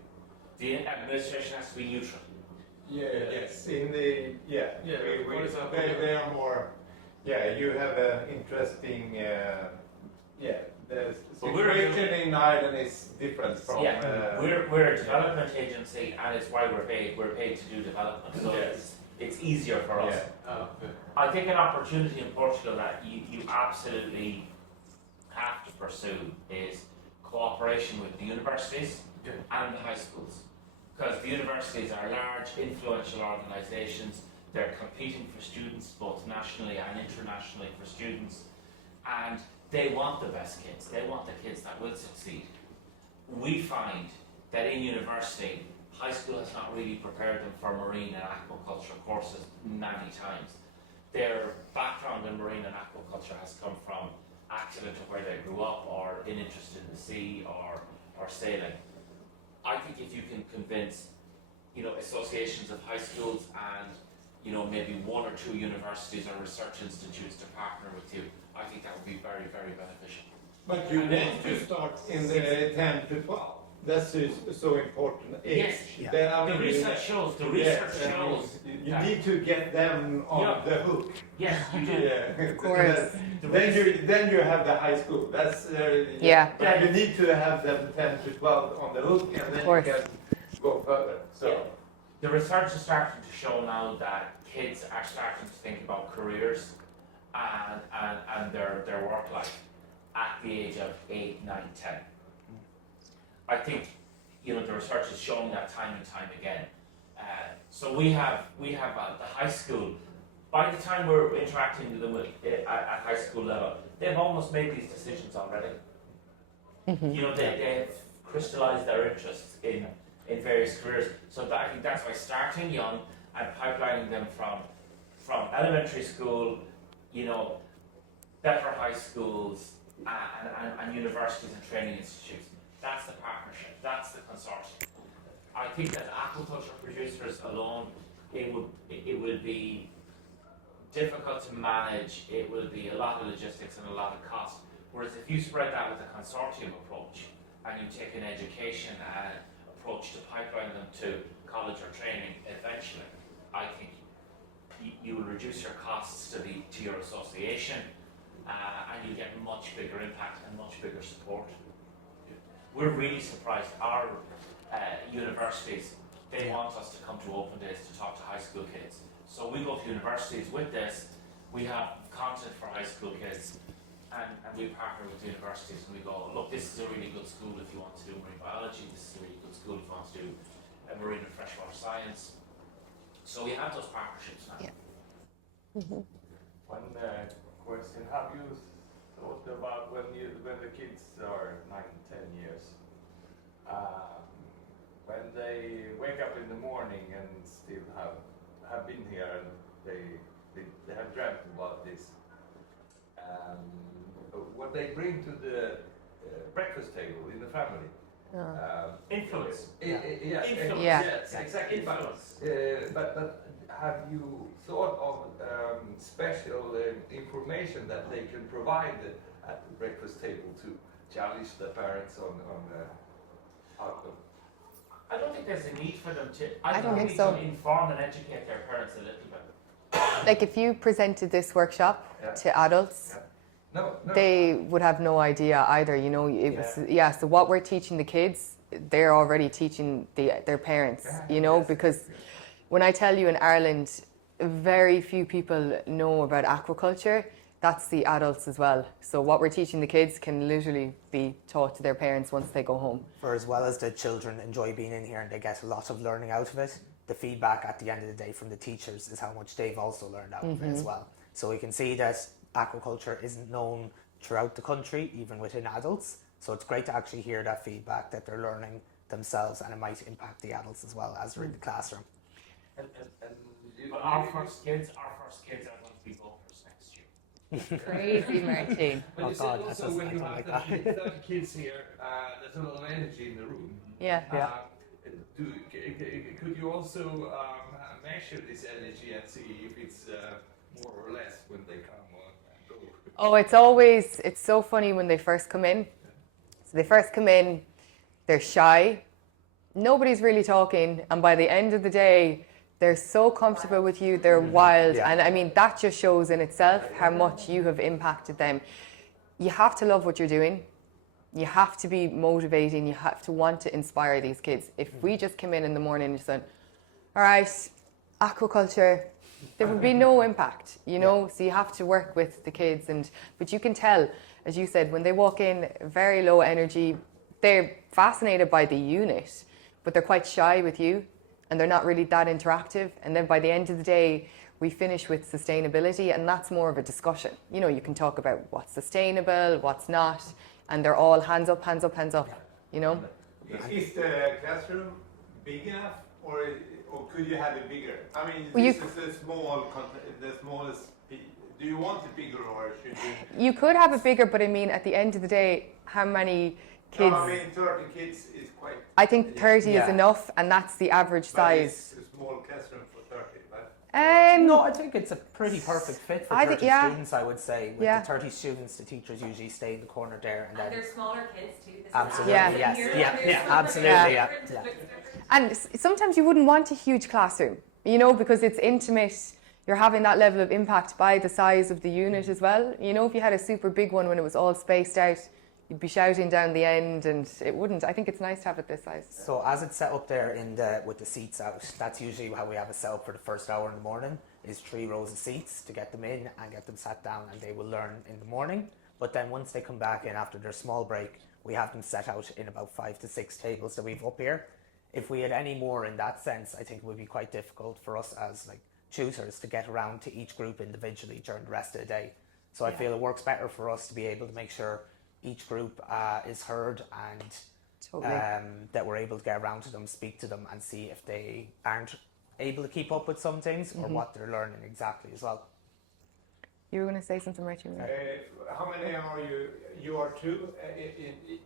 The administration has to be neutral. Yes. For example, they are more. Yeah, you have an interesting. The situation in Ireland is different from. We're a development agency, and it's why we're paid. We're paid to do development, so it's easier for us. Okay. I think an opportunity in Portugal that you absolutely have to pursue is cooperation with the universities and the high schools. Because the universities are large, influential organisations. They're competing for students, both nationally and internationally for students. And they want the best kids. They want the kids that will succeed. We find that in university, high school has not really prepared them for marine and aquaculture courses many times. Their background in marine and aquaculture has come from accident of where they grew up, or an interest in the sea, or sailing. I think if you can convince, associations of high schools and, maybe one or two universities or research institutes to partner with you, I think that would be very, very beneficial. But you want to start in the 10 to 12. That's so important age. Yes, The research shows. You need to get them on the hook. Yes, you do. Of course. Then you have the high school. That's you need to have them 10 to 12 on the hook, and then you can go further. So the research is starting to show now that kids are starting to think about careers and and their work life at the age of 8, 9, 10. I think the research is showing that time and time again. So we have the high school. By the time we're interacting with them at high school level, they've almost made these decisions already. They've crystallized their interests in various careers. So I think that's why starting young and pipelining them from elementary school, better high schools and universities and training institutes. That's the partnership. That's the consortium. I think that aquaculture producers alone, it will be difficult to manage. It will be a lot of logistics and a lot of cost. Whereas if you spread that with a consortium approach and you take an education approach to pipeline them to college or training, eventually, I think you will reduce your costs to your association, and you get much bigger impact and much bigger support. We're really surprised. Our universities, they want us to come to open days to talk to high school kids. So we go to universities with this. We have content for high school kids, and we partner with universities and we go, look, this is a really good school if you want to do marine biology. This is a really good school if you want to do marine and freshwater science. So we have those partnerships now. Yeah. Mm-hmm. One question: have you thought about when the kids are 9, 10 years, when they wake up in the morning and still have been here and they have dreamt about this, what they bring to the breakfast table in the family? Influence. Yes, Influence. yes, exactly. Influence. But have you thought of special information that they can provide at the breakfast table to challenge the parents on outcome? I don't think there's a need for them to. I don't think need so. to inform and educate their parents a little bit. Like if you presented this workshop to adults, No. they would have no idea either. So what we're teaching the kids, they're already teaching their parents. Because when I tell you in Ireland, very few people know about aquaculture. That's the adults as well. So what we're teaching the kids can literally be taught to their parents once they go home. For as well as the children enjoy being in here and they get a lot of learning out of it, the feedback at the end of the day from the teachers is how much they've also learned out of it as well. So we can see that aquaculture isn't known throughout the country, even within adults. So it's great to actually hear that feedback that they're learning themselves, and it might impact the adults as well as they're in the classroom. But our first kids are going to be gophers next year. Crazy, Martin. But Oh you God, said that's also just- when I you don't have like 30 kids here, there's a lot of energy in the room. Yeah. Could you also measure this energy and see if it's more or less when they come and go? Oh, it's so funny when they first come in. So they first come in, they're shy, nobody's really talking, and by the end of the day, they're so comfortable with you, they're wild. Yeah. And I mean, that just shows in itself how much you have impacted them. You have to love what you're doing. You have to be motivating. You have to want to inspire these kids. If we just came in the morning and said, all right, aquaculture, there would be no impact, So you have to work with the kids. But you can tell, as you said, when they walk in, very low energy, they're fascinated by the unit, but they're quite shy with you and they're not really that interactive. And then by the end of the day, we finish with sustainability, and that's more of a discussion. You can talk about what's sustainable, what's not, and they're all hands up, hands up, hands up, Is the classroom big enough, or could you have it bigger? I mean, Well, this is the smallest. Do you want it bigger, or should you? You could have it bigger, but I mean, at the end of the day, how many kids? No, I mean, 30 kids is quite. I think 30 is Yeah. enough, and that's the average But size. it's a small classroom for 30, but. No, I think it's a pretty perfect fit for I 30 think, yeah. students, I would say. With Yeah. the 30 students, the teachers usually stay in the corner there. And And then they're smaller kids too. This is Absolutely, happening yes. here. Yeah, They're yeah, smaller absolutely, kids. yeah, Different, yeah. looks different. And sometimes you wouldn't want a huge classroom, because it's intimate. You're having that level of impact by the size of the unit as well. If you had a super big one when it was all spaced out, you'd be shouting down the end, and it wouldn't. I think it's nice to have it this size. So as it's set up there with the seats out, that's usually how we have it set up for the first hour in the morning. is 3 rows of seats to get them in and get them sat down, and they will learn in the morning. But then once they come back in after their small break, we have them set out in about 5 to 6 tables that we've up here. If we had any more in that sense, I think it would be quite difficult for us as like tutors to get around to each group individually during the rest of the day. So I feel it works better for us to be able to make sure each group is heard, and that we're able to get around to them, speak to them, and see if they aren't able to keep up with some things or what they're learning exactly as well. You were going to say something, Richard? How many are you? You are 2?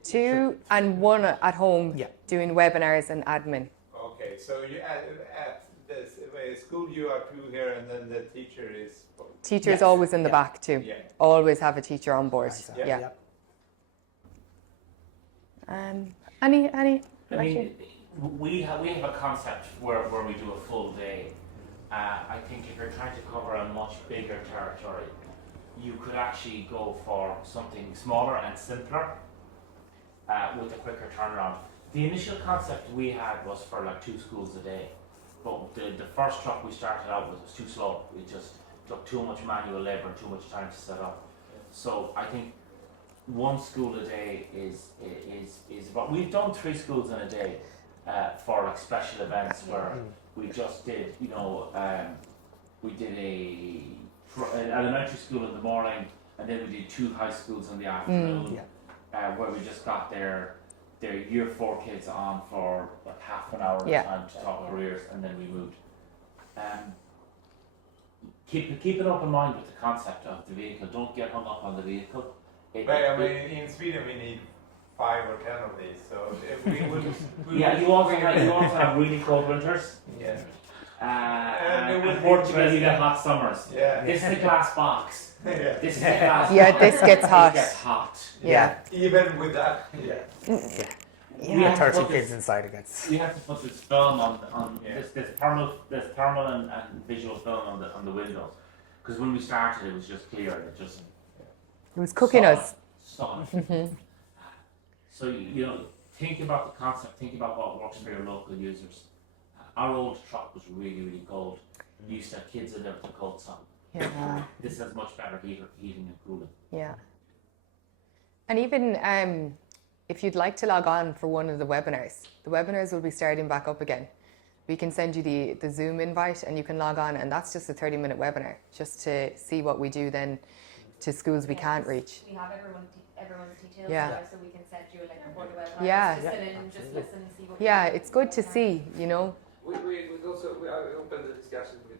2 and 1 at home doing webinars and admin. Okay, so you at the school you are 2 here, and then the teacher is... Teacher's always in the back too. Yeah. Always have a teacher on board. Any I mean, we have a concept where we do a full day. I think if you're trying to cover a much bigger territory, you could actually go for something smaller and simpler with a quicker turnaround. The initial concept we had was for like 2 schools a day, but the first truck we started out with was too slow. It just took too much manual labour and too much time to set up. So I think 1 school a day is about. We've done 3 schools in a day for like special events where we just did, we did an elementary school in the morning, and then we did 2 high schools in the afternoon, where we just got their year 4 kids on for like half an hour at a time to talk careers, and then we moved. Keep an open mind with the concept of the vehicle. Don't get hung up on the vehicle. in Sweden we need 5 or 10 of these, so if we would... you also have really cold winters. Yeah. And Portugal, you get hot summers. Yeah. This is a glass box. Yeah. This is a glass Yeah, box. this gets hot. It gets hot. Yeah. Even with that, We have 30 kids inside it gets. We have to put this film on this thermal and visual film on the windows, because when we started it was just clear and it was cooking us. So think about the concept, think about what works for your local users. Our old truck was really, really cold. We used to have kids in there with the coats on. Yeah. This has much better heating and cooling. Yeah. And even if you'd like to log on for one of the webinars will be starting back up again. We can send you the Zoom invite and you can log on, and that's just a 30-minute webinar just to see what we do then to schools we can't reach. We have everyone's details Yeah. so we can send you like before the webinar. Yeah. Just sit in, just listen, see what. Yeah, it's good to see, We opened the discussion with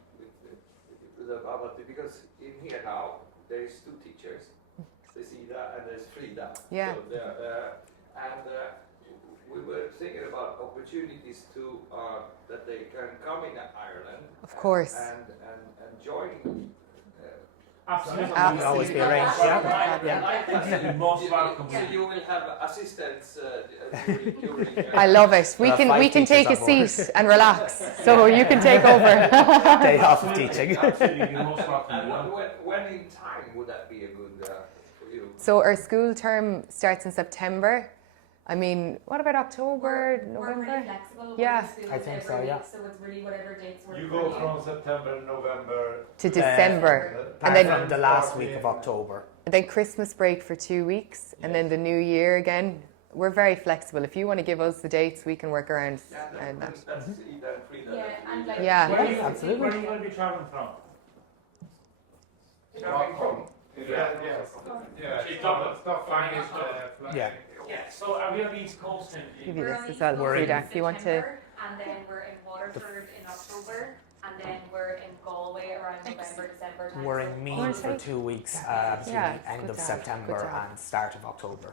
about it, because in here now there is 2 teachers. There's Ida and there's Frida. Yeah. So we were thinking about opportunities to that they can come in Ireland. Of course. And join. Absolutely. Absolutely. Always be arranged. Absolutely. Most welcome. So you will have assistants during I love it. We can take a seat and relax. So you can take over. Day off of teaching. Absolutely. You're most welcome. And when in time would that be a good for you? So our school term starts in September. I mean, what about October, We're November? really flexible. Yeah. I think so, yeah. So it's really whatever dates work. you for go from September, November... To December. And then from the last week of October. And then Christmas break for 2 weeks, and then the New Year again. We're very flexible. If you want to give us the dates, we can work around that. That's Ida and Frida. Yeah, and like Yeah. Where are you Absolutely. going to be traveling from? Stockholm. Yeah. Yeah, so are we on the East Coast? Give you We're this on as the well, East Frida, Coast if you want to. September, and then we're in Waterford in October, and then we're in Galway around November, December time. We're so in all Meath for of 2 weeks Yeah, between it's the end good of to have, September good to have. and start of October.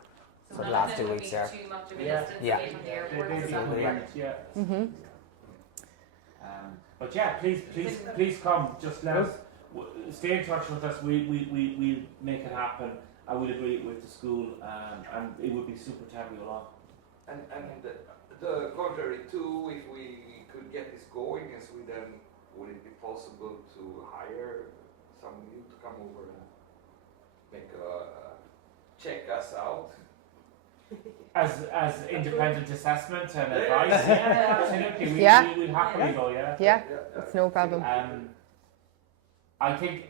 So the none last of 2 them would weeks be there. too much of a Yeah. distance Yeah. away from the airport. So that would Yeah. work. Yeah. But yeah, please come. Just let us stay in touch with us. We'll make it happen. I will agree with the school, and it would be super to have you along. And the contrary too, if we could get this going in Sweden, would it be possible to hire some of you to come over and make check us out? As independent assessment and advice, yeah, absolutely. We'll happily go, yeah. Yeah, it's no problem. I think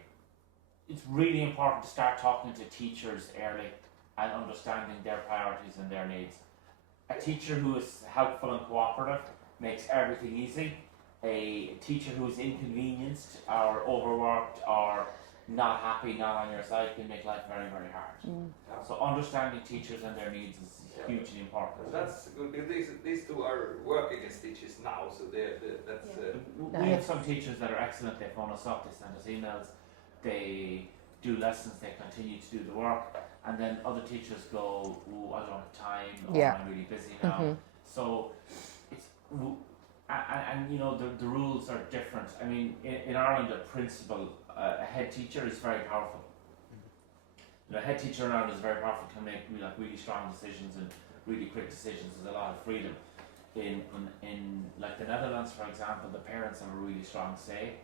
it's really important to start talking to teachers early and understanding their priorities and their needs. A teacher who is helpful and cooperative makes everything easy. A teacher who is inconvenienced or overworked or not happy, not on your side, can make life very, very hard. So understanding teachers and their needs is hugely important. That's good because these two are working as teachers now, so that's. We have some teachers that are excellent. They phone us up, they send us emails, they do lessons, they continue to do the work, and then other teachers go, "Oh, I don't have time," or "I'm really busy now." So it's and you know the rules are different. I mean, in Ireland, a principal, a head teacher is very powerful. You know, a head teacher in Ireland is very powerful, can make really strong decisions and really quick decisions. There's a lot of freedom. In like the Netherlands, for example, the parents have a really strong say.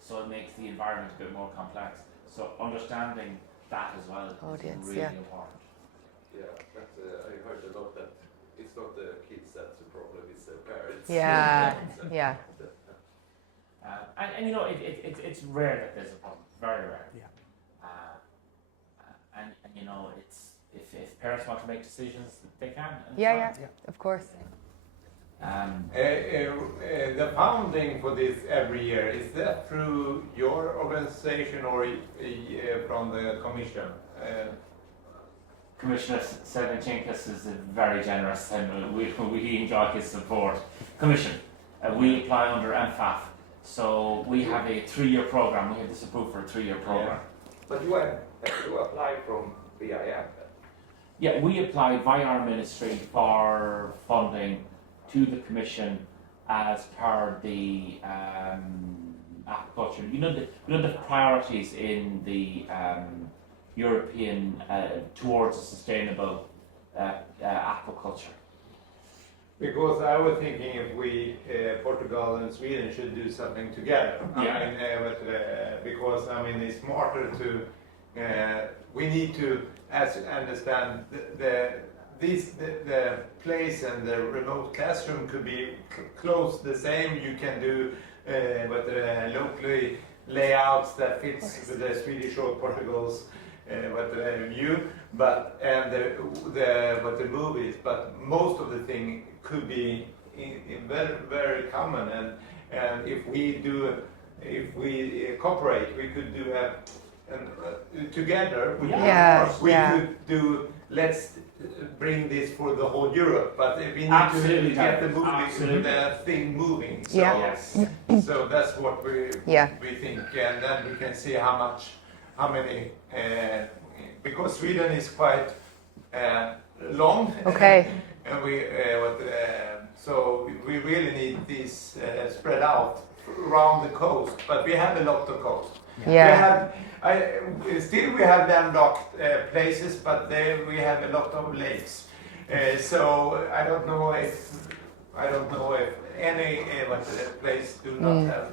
So it makes the environment a bit more complex. So understanding that as well is really important. Yeah, that's, I heard a lot that it's not the kids that's the problem, it's the parents. Yeah, yeah. And you know, it's rare that there's a problem, very rare. Yeah. And you know, it's if parents want to make decisions, they can. Yeah, of course. The funding for this every year, is that through your organization or from the commission? Commissioner Sevenchenkas is very generous and we enjoy his support. Commission, we apply under MFAF, so we have a 3-year program. We have this approved for a 3-year program. But you apply from BIM? Yeah, we applied via our ministry for funding to the Commission as per the aquaculture. You know the priorities in the European towards a sustainable aquaculture. Because I was thinking if we, Portugal and Sweden, should do something together. Because I mean it's smarter to. We need to understand the place and the remote classroom could be close the same. You can do locally layouts that fits with the Swedish or Portugal's view, but the movies. But most of the thing could be in very, very common, and if we cooperate, we could do together. We could do. Let's bring this for the whole Europe, but we need to get the thing moving. So, so that's what we think, and then we can see how many, because Sweden is quite long. Okay. And so we really need this spread out around the coast, but we have a lot of coast. Yeah. We have landlocked places, but there we have a lot of lakes. So I don't know if any place do not have.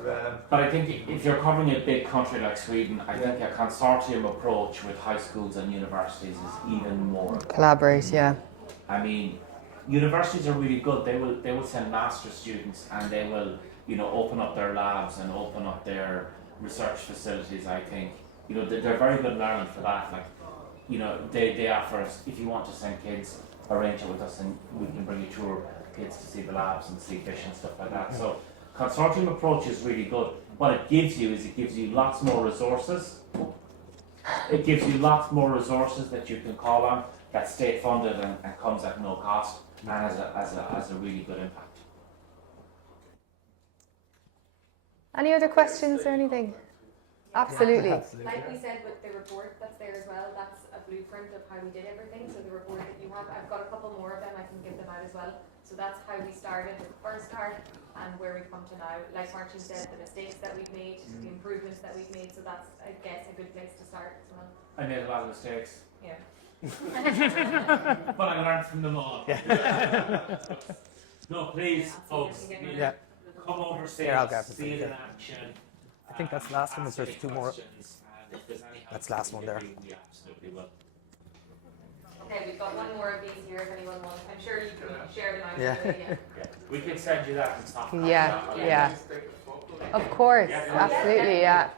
But I think if you're covering a big country like Sweden, I think a consortium approach with high schools and universities is even more. Collaborate, yeah. I mean, universities are really good. They will send master students and they will, you know, open up their labs and open up their research facilities. I think, you know, they're very good in Ireland for that. Like, you know, they offer us, if you want to send kids, arrange it with us and we can bring you tour kids to see the labs and see fish and stuff like that. So consortium approach is really good. What it gives you is it gives you lots more resources. It gives you lots more resources that you can call on, that's state funded and comes at no cost and has a really good impact. Any other questions or anything? Absolutely. Like we said with the report that's there as well, that's a blueprint of how we did everything. So the report that you have, I've got a couple more of them, I can give them out as well. So that's how we started with the first arc and where we've come to now. Like Martin said, the mistakes that we've made, the improvements that we've made. So that's, I guess, a good place to start as well. I made a lot of mistakes. Yeah. But I learned from them all. No, please, folks, come over, see it in action. I think that's the last one. There's 2 more. That's the last one there. We absolutely will. Okay, we've got one more of these here if anyone wants. I'm sure you can share them out. Yeah. We can send you that and stuff. Yeah. Of course, absolutely, yeah.